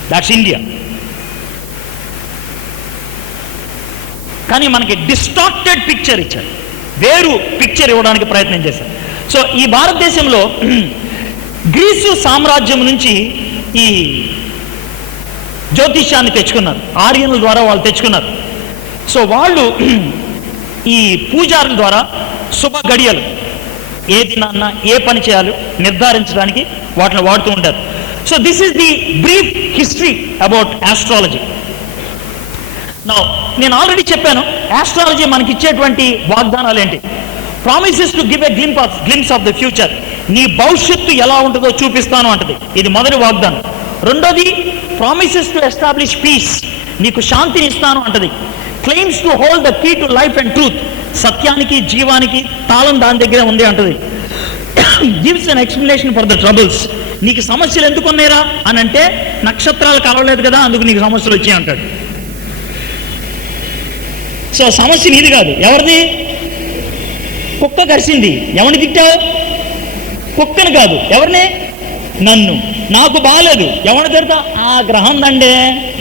That's India. కానీ మనకి డిస్టార్టెడ్ పిక్చర్ ఇచ్చారు, వేరు పిక్చర్ ఇవ్వడానికి ప్రయత్నం చేశారు. సో ఈ భారతదేశంలో గ్రీసు సామ్రాజ్యం నుంచి ఈ జ్యోతిష్యాన్ని తెచ్చుకున్నారు, ఆర్యనుల ద్వారా వాళ్ళు తెచ్చుకున్నారు. సో వాళ్ళు ఈ పూజారుల ద్వారా శుభ గడియలు, ఏ దినాన్న ఏ పని చేయాలో నిర్ధారించడానికి వాటిని వాడుతూ ఉంటారు. So this is the brief history about astrology. నేను ఆల్రెడీ చెప్పాను, ఆస్ట్రాలజీ మనకి ఇచ్చేటువంటి వాగ్దానాలు ఏంటి? Promises to give a glimpse of the future. నీ భవిష్యత్తు ఎలా ఉంటుందో చూపిస్తాను అంటది. ఇది మొదటి వాగ్దానం. రెండోది ప్రామిసెస్ టు ఎస్టాబ్లిష్ పీస్. నీకు శాంతిని ఇస్తాను అంటది. Claims to hold the key to life and truth. సత్యానికి జీవానికి తాళం దాని దగ్గర ఉంది అంటది. Gives an explanation for the troubles. నీకు సమస్యలు ఎందుకు ఉన్నాయిరా అని అంటే, నక్షత్రాలు కలవలేదు కదా అందుకు నీకు సమస్యలు వచ్చాయి అంటాడు. సో సమస్య నీది కాదు, ఎవరిది? కుక్క కరిసింది, ఎవరిని తిట్టావు? కుక్కను కాదు, ఎవరిని? నన్ను. నాకు బాగాలేదు, ఎవరిని తిడతా? ఆ గ్రహం దండే,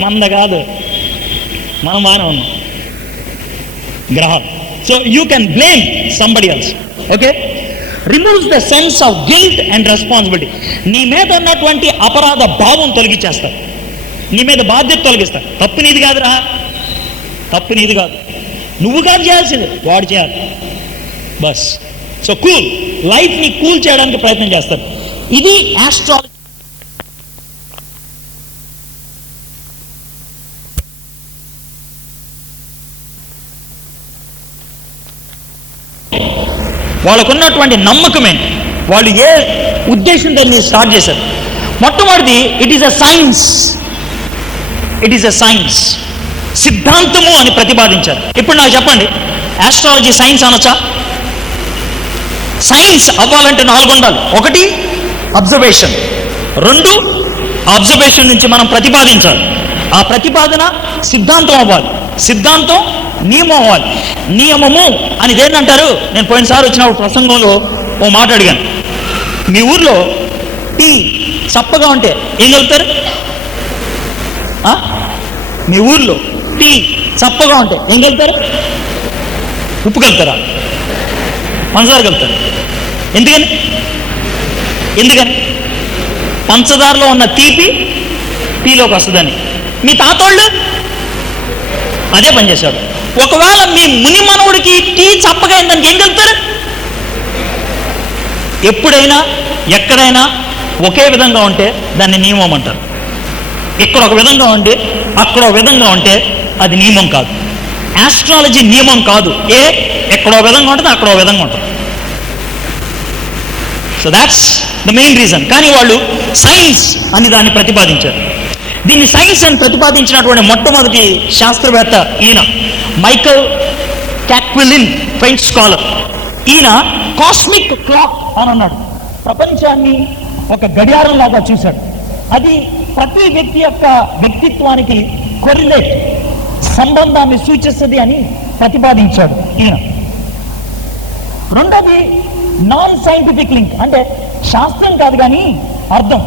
మంద కాదు, మనం బాగానే ఉన్నాం, గ్రహం. So you can blame somebody else. Okay, removes the sense of guilt and responsibility. నీ మీద ఉన్నటువంటి అపరాధ భావం తొలగించేస్తారు, నీ మీద బాధ్యత తొలగిస్తారు. తప్పు నీది కాదురా, తప్పు నీది కాదు, నువ్వు కాదు చేయాల్సింది, వాడు చేయాలి బస్. సో కూల్ లైఫ్ని కూల్ చేయడానికి ప్రయత్నం చేస్తారు. ఇది ఆస్ట్రాలజీ. వాళ్ళకున్నటువంటి నమ్మకం ఏంటి, వాళ్ళు ఏ ఉద్దేశంతో స్టార్ట్ చేశారు? మొట్టమొదటిది, it is a science. It is a science, సిద్ధాంతము అని ప్రతిపాదించారు. ఇప్పుడు నాకు చెప్పండి, ఆస్ట్రాలజీ సైన్స్ అనొచ్చా? సైన్స్ అవ్వాలంటే 4 ఉండాలి. 1 అబ్జర్వేషన్, 2 అబ్జర్వేషన్ నుంచి మనం ప్రతిపాదించాలి. ఆ ప్రతిపాదన సిద్ధాంతం అవ్వాలి, సిద్ధాంతం నియమం అవ్వాలి. నియమము అని దేన్నంటారు? నేను పోయినసారి వచ్చినప్పుడు ప్రసంగంలో ఓ మాట అడిగాను. మీ ఊర్లో టీ చప్పగా ఉంటే ఏం కలుపుతారు? మీ ఊర్లో టీ చప్పగా ఉంటే ఏం కలుపుతారు? ఉప్పు కలుపుతారా? పంచదార కలుపుతారు. ఎందుకని? ఎందుకని? పంచదారలో ఉన్న తీపి టీలోకి వస్తుందని. మీ తాతోళ్ళు అదే పనిచేశాడు. ఒకవేళ మీ ముని మనవుడికి టీ చప్పగా అయిందానికి ఏం కలుపుతారు? ఎప్పుడైనా ఎక్కడైనా ఒకే విధంగా ఉంటే దాన్ని నియమం అంటారు. ఇక్కడ ఒక విధంగా ఉంటే అక్కడ ఒక విధంగా ఉంటే అది నియమం కాదు. ఆస్ట్రాలజీ నియమం కాదు. ఎక్కడో విధంగా ఉంటుంది, అక్కడో విధంగా ఉంటుంది. So that's the main reason. కానీ వాళ్ళు సైన్స్ అని దాన్ని ప్రతిపాదించారు. దీన్ని సైన్స్ అని ప్రతిపాదించినటువంటి మొట్టమొదటి శాస్త్రవేత్త ఈయన మైకల్ క్యాక్విలిన్, ఫ్రెంచ్ స్కాలర్. ఈయన కాస్మిక్ క్లాక్ అని అన్నాడు. ప్రపంచాన్ని ఒక గడియారం లాగా చూశాడు. అది ప్రతి వ్యక్తి యొక్క వ్యక్తిత్వానికి కొరిలేట్, సంబంధాన్ని సూచిస్తుంది అని ప్రతిపాదించాడు ఈయన. రెండోది నాన్ సైంటిఫిక్ లింక్, అంటే శాస్త్రం కాదు కానీ అర్థం.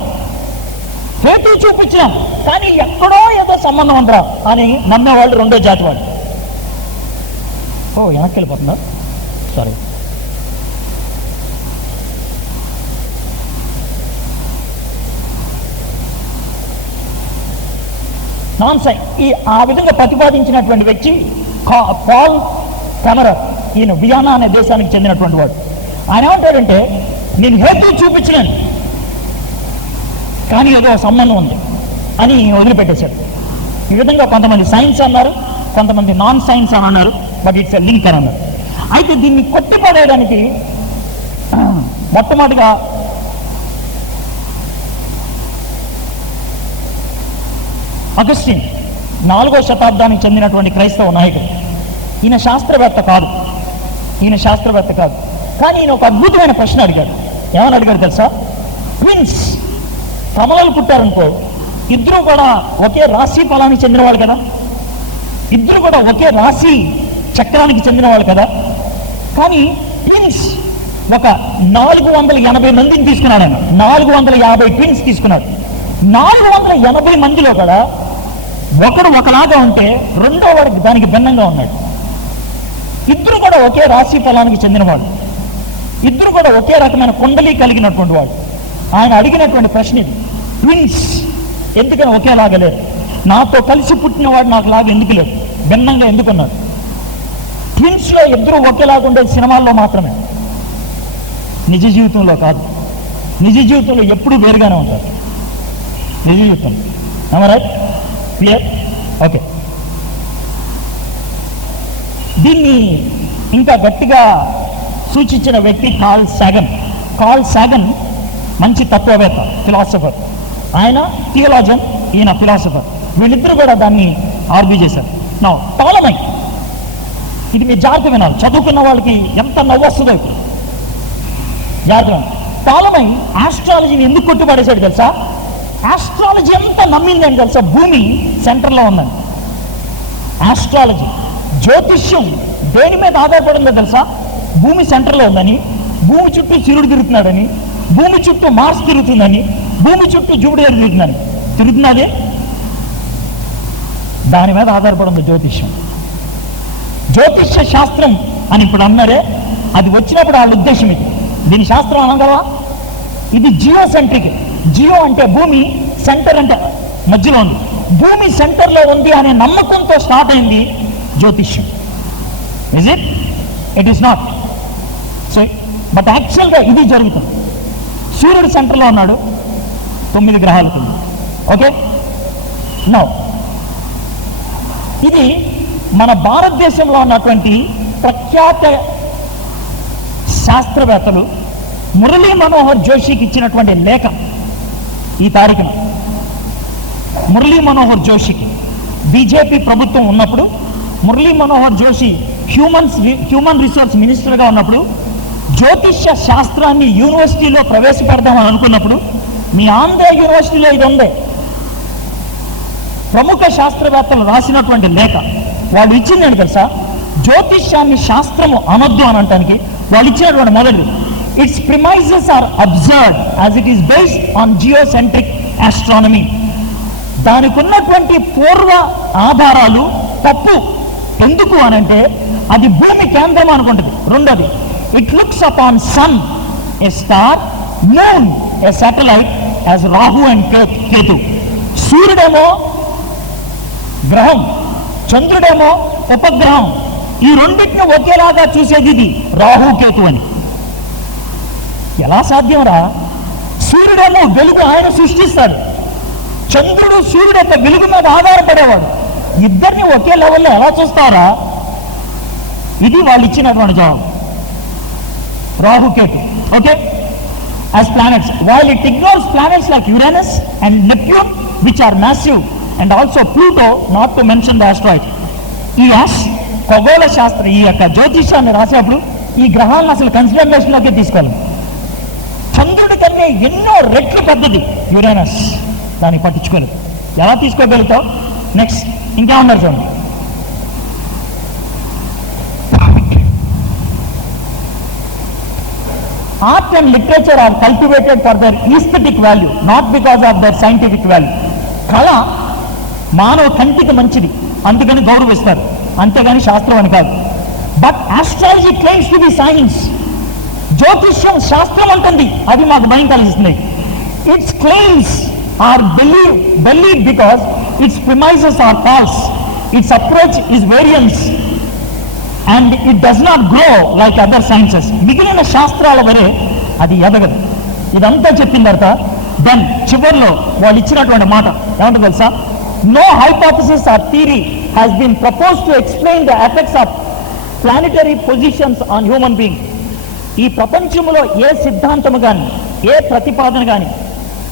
హేతు చూపించినాం కానీ ఎక్కడో ఏదో సంబంధం ఉండరా అని నమ్మేవాళ్ళు రెండో జాతి వాళ్ళు. వెనక్కి వెళ్ళిపోతున్నారు, సారీ. నాన్ సైన్స్ ఆ విధంగా ప్రతిపాదించినటువంటి వ్యక్తి పాల్ కెమెరర్. ఈయన వియానా అనే దేశానికి చెందినటువంటి వాడు. ఆయన ఏమంటాడంటే, నేను హేతు చూపించినాను కానీ ఏదో సంబంధం ఉంది అని వదిలిపెట్టేశాడు. ఈ విధంగా కొంతమంది సైన్స్ అన్నారు, కొంతమంది నాన్ సైన్స్ అని అన్నారు, బట్ ఇట్స్ ఎ లింక్ అని అన్నారు. అయితే దీన్ని కొట్టిపడేయడానికి మొట్టమొదటిగా అగస్టిన్, 4వ శతాబ్దానికి చెందినటువంటి క్రైస్తవ నాయకుడు. ఈయన శాస్త్రవేత్త కాదు, కానీ ఈయన ఒక అద్భుతమైన ప్రశ్న అడిగాడు. ఏమని అడిగాడు తెలుసా? ట్విన్స్ కమలాలు పుట్టారనుకో, ఇద్దరు కూడా ఒకే రాశి ఫలానికి చెందినవాళ్ళు కదా, ఇద్దరు కూడా ఒకే రాశి చక్రానికి చెందినవాళ్ళు కదా. కానీ ట్విన్స్ ఒక 480 మందిని తీసుకున్నాడు ఆయన. 450 ట్విన్స్ తీసుకున్నాడు. 480 మందిలో కూడా ఒకడు ఒకలాగా ఉంటే రెండో వాడికి దానికి భిన్నంగా ఉన్నాడు. ఇద్దరు కూడా ఒకే రాశి ఫలానికి చెందినవాడు, ఇద్దరు కూడా ఒకే రకమైన కుండలి కలిగినటువంటి వాడు. ఆయన అడిగినటువంటి ప్రశ్న ఇది, ట్విన్స్ ఎందుకని ఒకేలాగా లేరు? నాతో కలిసి పుట్టినవాడు నాకు లాగా ఎందుకు లేరు, భిన్నంగా ఎందుకున్నారు? ట్విన్స్లో ఇద్దరు ఒకేలాగా ఉండేది సినిమాల్లో మాత్రమే. నిజ జీవితంలో కాదు. నిజ జీవితంలో ఎప్పుడు వేరుగానే ఉంటారు. నిజ జీవితం రైట్, క్లియర్, ఓకే. దీన్ని ఇంకా గట్టిగా సూచించిన వ్యక్తి కార్ల్ సాగన్ మంచి తత్వవేత్త, ఫిలాసఫర్. ఆయన థియోలాజియన్, ఈయన ఫిలాసఫర్. వీళ్ళిద్దరూ కూడా దాన్ని ఆర్గ్యూ చేశారు. నా టాలమై, ఇది మీరు జాగ్రత్త వినాలి, చదువుకున్న వాళ్ళకి ఎంత నవ్వు వస్తుందో ఇప్పుడు. జాగ్రత్త. టాలమై ఆస్ట్రాలజీని ఎందుకు కొట్టుపడేశాడు తెలుసా? ఆస్ట్రాలజీ అంతా నమ్మిందని తెలుసా? భూమి సెంటర్లో ఉందని. ఆస్ట్రాలజీ, జ్యోతిష్యం దేని మీద ఆధారపడిందో తెలుసా? భూమి సెంటర్లో ఉందని, భూమి చుట్టూ సూర్యుడు తిరుగుతున్నాడని, భూమి చుట్టూ మార్స్ తిరుగుతుందని, భూమి చుట్టూ జూపిటర్ తిరుగుతున్నది. దాని మీద ఆధారపడింది జ్యోతిష్యం. జ్యోతిష్య శాస్త్రం అని ఇప్పుడు అన్నారే, అది వచ్చినప్పుడు వాళ్ళ ఉద్దేశం ఇది. దీని శాస్త్రం అనగలవా? ఇది జియోసెంట్రిక్. జియో అంటే భూమి, సెంటర్ అంటే మధ్యలో ఉంది. భూమి సెంటర్లో ఉంది అనే నమ్మకంతో స్టార్ట్ అయింది జ్యోతిష్యం. Is it? It is not. So but యాక్చువల్గా ఇది జరుగుతుంది. సూర్యుడు సెంటర్లో ఉన్నాడు, 9 గ్రహాలకు. ఓకే, నౌ ఇది మన భారతదేశంలో ఉన్నటువంటి ప్రఖ్యాత శాస్త్రవేత్తలు మురళీ మనోహర్ జోషికి ఇచ్చినటువంటి లేఖ ఈ తారీఖున. మురళీ మనోహర్ జోషికి బీజేపీ ప్రభుత్వం ఉన్నప్పుడు, మురళీ మనోహర్ జోషి హ్యూమన్ రిసోర్స్ మినిస్టర్గా ఉన్నప్పుడు, జ్యోతిష్య శాస్త్రాన్ని యూనివర్సిటీలో ప్రవేశపెడదామని అనుకున్నప్పుడు, మీ ఆంధ్ర యూనివర్సిటీలో ఇది ఉంది. ప్రముఖ శాస్త్రవేత్తలు రాసినటువంటి లేఖ. వాళ్ళు ఇచ్చింది ఏంటి తెలుసా? జ్యోతిష్యాన్ని శాస్త్రము అనొద్దు అని అనటానికి వాళ్ళు ఇచ్చినటువంటి మొదటి, its premises are observed as it is based on geocentric astronomy. దానికి ఉన్నటువంటి పూర్వ ఆధారాలు తప్పు. ఎందుకు అనంటే అది భూమి కేంద్రం అనుకుంటుంది. రెండోది, it looks upon sun, a star, moon, a satellite as Rahu and Ketu. సూర్యుడేమో గ్రహం, చంద్రుడేమో ఉపగ్రహం. ఈ రెండింటిని ఒకేలాగా చూసేది ఇది రాహు కేతు అని. ఎలా సాధ్యం రా? సూర్యుడేమో వెలుగు, ఆయన సృష్టిస్తాడు. చంద్రుడు సూర్యుడు యొక్క వెలుగు మీద ఆధారపడేవాడు. ఇద్దరిని ఒకే లెవెల్లో ఎలా చూస్తారా? ఇది వాళ్ళు ఇచ్చినటువంటి జవాబు. Rahu Ketu. Okay, as planets, while it ignores planets like Uranus and Neptune, which are massive, and also Pluto, not to mention the asteroid. ఈ ఖగోళ శాస్త్రం, ఈ యొక్క జ్యోతిషాన్ని రాసేప్పుడు ఈ గ్రహాలను అసలు కన్సిడరేషన్లోకి తీసుకోవాలి. చంద్రుడి కన్నా ఎన్నో రెట్లు పెద్దది యురేనస్, దాన్ని పట్టించుకోలేదు. ఎలా తీసుకోగలుగుతావు? నెక్స్ట్ ఇంకా ఉన్నారు చూడండి. Art and literature are cultivated for their aesthetic value, not because of their scientific value. కళ మానవ కంటికి మంచిది, అందుకని గౌరవిస్తారు, అంతేగాని శాస్త్రం అని కాదు. But astrology claims to be science. జ్యోతిష్యం శాస్త్రం అంటుంది, అది మాకు భయం కలిగిస్తుంది. Its claims are believed because its premises are false, its approach is variance, and it does not grow like other sciences. మిగిలిన శాస్త్రాల వరే అది ఎదగదు. ఇదంతా చెప్పిన తర్వాత దెన్ చివరిలో వాళ్ళు ఇచ్చినటువంటి మాట ఏమంటే తెలుసా? No hypothesis or theory has been propose to explain the effects of planetary positions on human being. ఈ ప్రపంచంలో ఏ సిద్ధాంతము కానీ, ఏ ప్రతిపాదన కానీ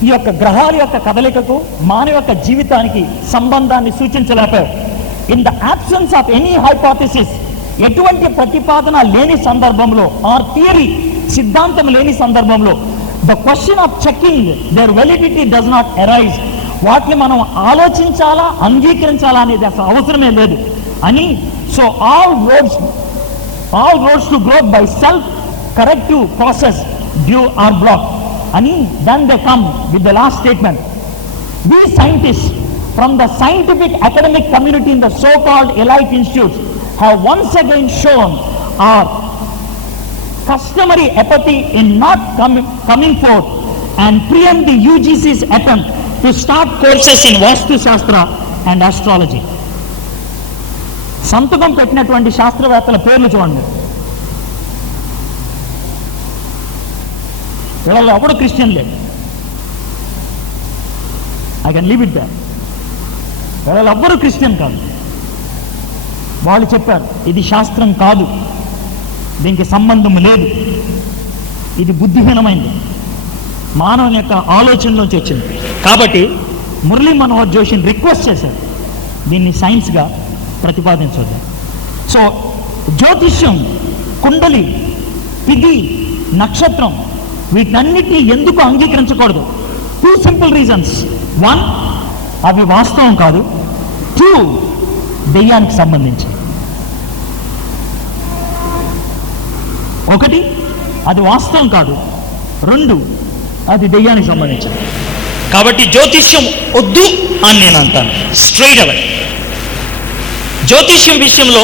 ఈ యొక్క గ్రహాల యొక్క కదలికకు మానవ యొక్క జీవితానికి సంబంధాన్ని సూచించలేకపోయారు. In the absence of any hypothesis, ఎటువంటి ప్రతిపాదన లేని సందర్భంలో, ఆర్ థియరీ సిద్ధాంతం లేని సందర్భంలో, the question of checking their validity does not arise. వాటిని మనం ఆలోచించాలా, అంగీకరించాలా అనేది అసలు అవసరమే లేదు అని. So all roads to growth by self corrective process due or block అని. Then they come with the last statement. These scientists from the scientific academic community in the so-called elite institutes have once again shown our customary apathy in not coming forth and preempt the UGC's attempt to start courses in Vastu Shastra and astrology. సంతకం పెట్టినటువంటి శాస్త్రవేత్తల పేర్లు చూడండి. వీళ్ళలో ఎవడు క్రిస్టియన్ లేడు. I can leave it they. వీళ్ళలో ఎవ్వరూ క్రిస్టియన్ కాదు. వాళ్ళు చెప్పారు ఇది శాస్త్రం కాదు, దీనికి సంబంధం లేదు, ఇది బుద్ధిహీనమైంది, మానవుని యొక్క ఆలోచనలోంచి వచ్చింది. కాబట్టి మురళీ మనోహర్ జోషిని రిక్వెస్ట్ చేశారు దీన్ని సైన్స్గా ప్రతిపాదించవద్దు. సో జ్యోతిష్యం, కుండలి, తిథి, నక్షత్రం వీటన్నిటినీ ఎందుకు అంగీకరించకూడదు? 2 సింపుల్ రీజన్స్. 1, అవి వాస్తవం కాదు. 2, దెయ్యానికి సంబంధించి. 1, అది వాస్తవం కాదు. 2, అది దెయ్యానికి సంబంధించింది. కాబట్టి జ్యోతిష్యం వద్దు అని నేను అంటాను స్ట్రైట్ అవే. జ్యోతిష్యం విషయంలో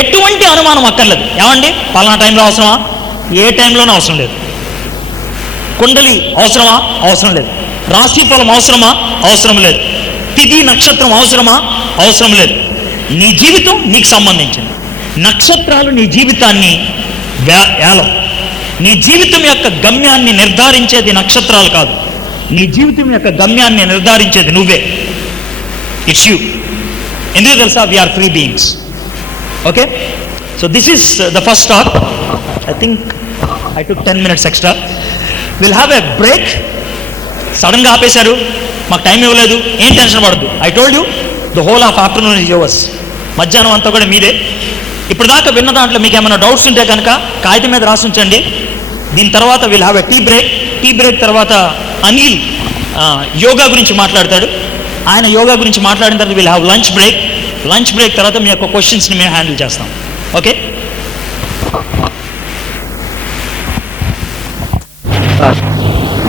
ఎటువంటి అనుమానం అక్కర్లేదు. ఏమండి పలానా టైంలో అవసరమా? ఏ టైంలోనూ అవసరం లేదు. కుండలి అవసరమా? అవసరం లేదు. రాశి ఫలం అవసరమా? అవసరం లేదు. తిథి నక్షత్రం అవసరమా? అవసరం లేదు. నీ జీవితం నీకు సంబంధించింది. నక్షత్రాలు నీ జీవితాన్ని ఏలం. నీ జీవితం యొక్క గమ్యాన్ని నిర్ధారించేది నక్షత్రాలు కాదు. నీ జీవితం యొక్క గమ్యాన్ని నిర్ధారించేది నువ్వే. It's you. ఎందుకు తెలుసా? We're free beings. Okay, so this is the first talk. I think I took 10 minutes extra. Will have a break. సడన్గా ఆపేశారు, మాకు టైం ఇవ్వలేదు, ఏం టెన్షన్ పడద్దు. I told you the whole of afternoon is yours. మధ్యాహ్నం అంతా కూడా మీదే. ఇప్పుడు దాకా విన్న దాంట్లో మీకు ఏమైనా డౌట్స్ ఉంటే కనుక కాగితం మీద రాసి ఉంచండి. దీని తర్వాత will have a tea break. Tea break తర్వాత అనిల్ యోగా గురించి మాట్లాడతాడు. ఆయన యోగా గురించి మాట్లాడిన తర్వాత will have lunch break. Lunch break తర్వాత మీ యొక్క క్వశ్చన్స్ని మేము హ్యాండిల్ చేస్తాం. Okay,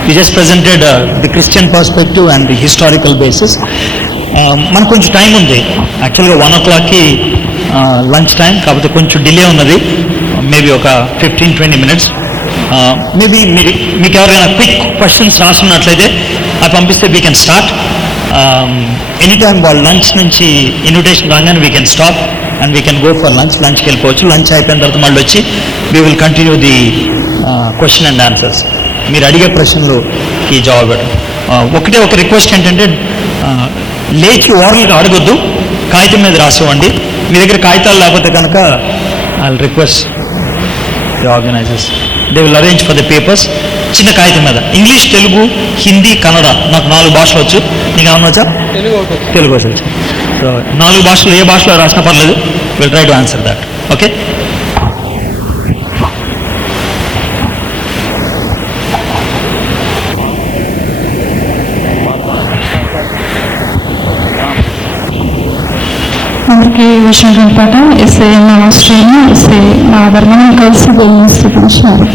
we just presented the Christian perspective and the historical basis. మనకు కొంచెం టైం ఉంది. యాక్చువల్గా 1 o'clockకి లంచ్ టైం, కాకపోతే కొంచెం డిలే ఉన్నది. మేబీ ఒక 15-20 minutes. మేబీ మీకు ఎవరైనా క్విక్ క్వశ్చన్స్ రాసున్నట్లయితే అవి పంపిస్తే we can start. Any time వాళ్ళు లంచ్ నుంచి ఇన్విటేషన్ రాగానే we can stop and we can go for lunch. లంచ్కి వెళ్ళిపోవచ్చు. లంచ్ అయిపోయిన తర్వాత మళ్ళీ వచ్చి we will continue the question and answers. మీరు అడిగే ప్రశ్నలుకి జవాబు పెట్టండి. ఒకటే ఒక రిక్వెస్ట్ ఏంటంటే లేచి ఓరల్గా అడగొద్దు, కాగితం మీద రాసివ్వండి. మీ దగ్గర కాగితాలు లేకపోతే కనుక I will request the organisers, they will arrange for the papers. చిన్న కాగితం మీద ఇంగ్లీష్, తెలుగు, హిందీ, కన్నడ, నాకు 4 భాషలు వచ్చు. నీకు ఏమన్నా వచ్చా? తెలుగు వచ్చు. సో 4 భాషలు ఏ భాషలో రాసినా పర్లేదు. Will try to answer that. Okay, అందరికీ విషయం పాట ఎస్ఏ నా ఆస్ట్రేలియా ఎస్ఏ నా ధర్మం కలిసి వెళ్ళి స్థితించారు.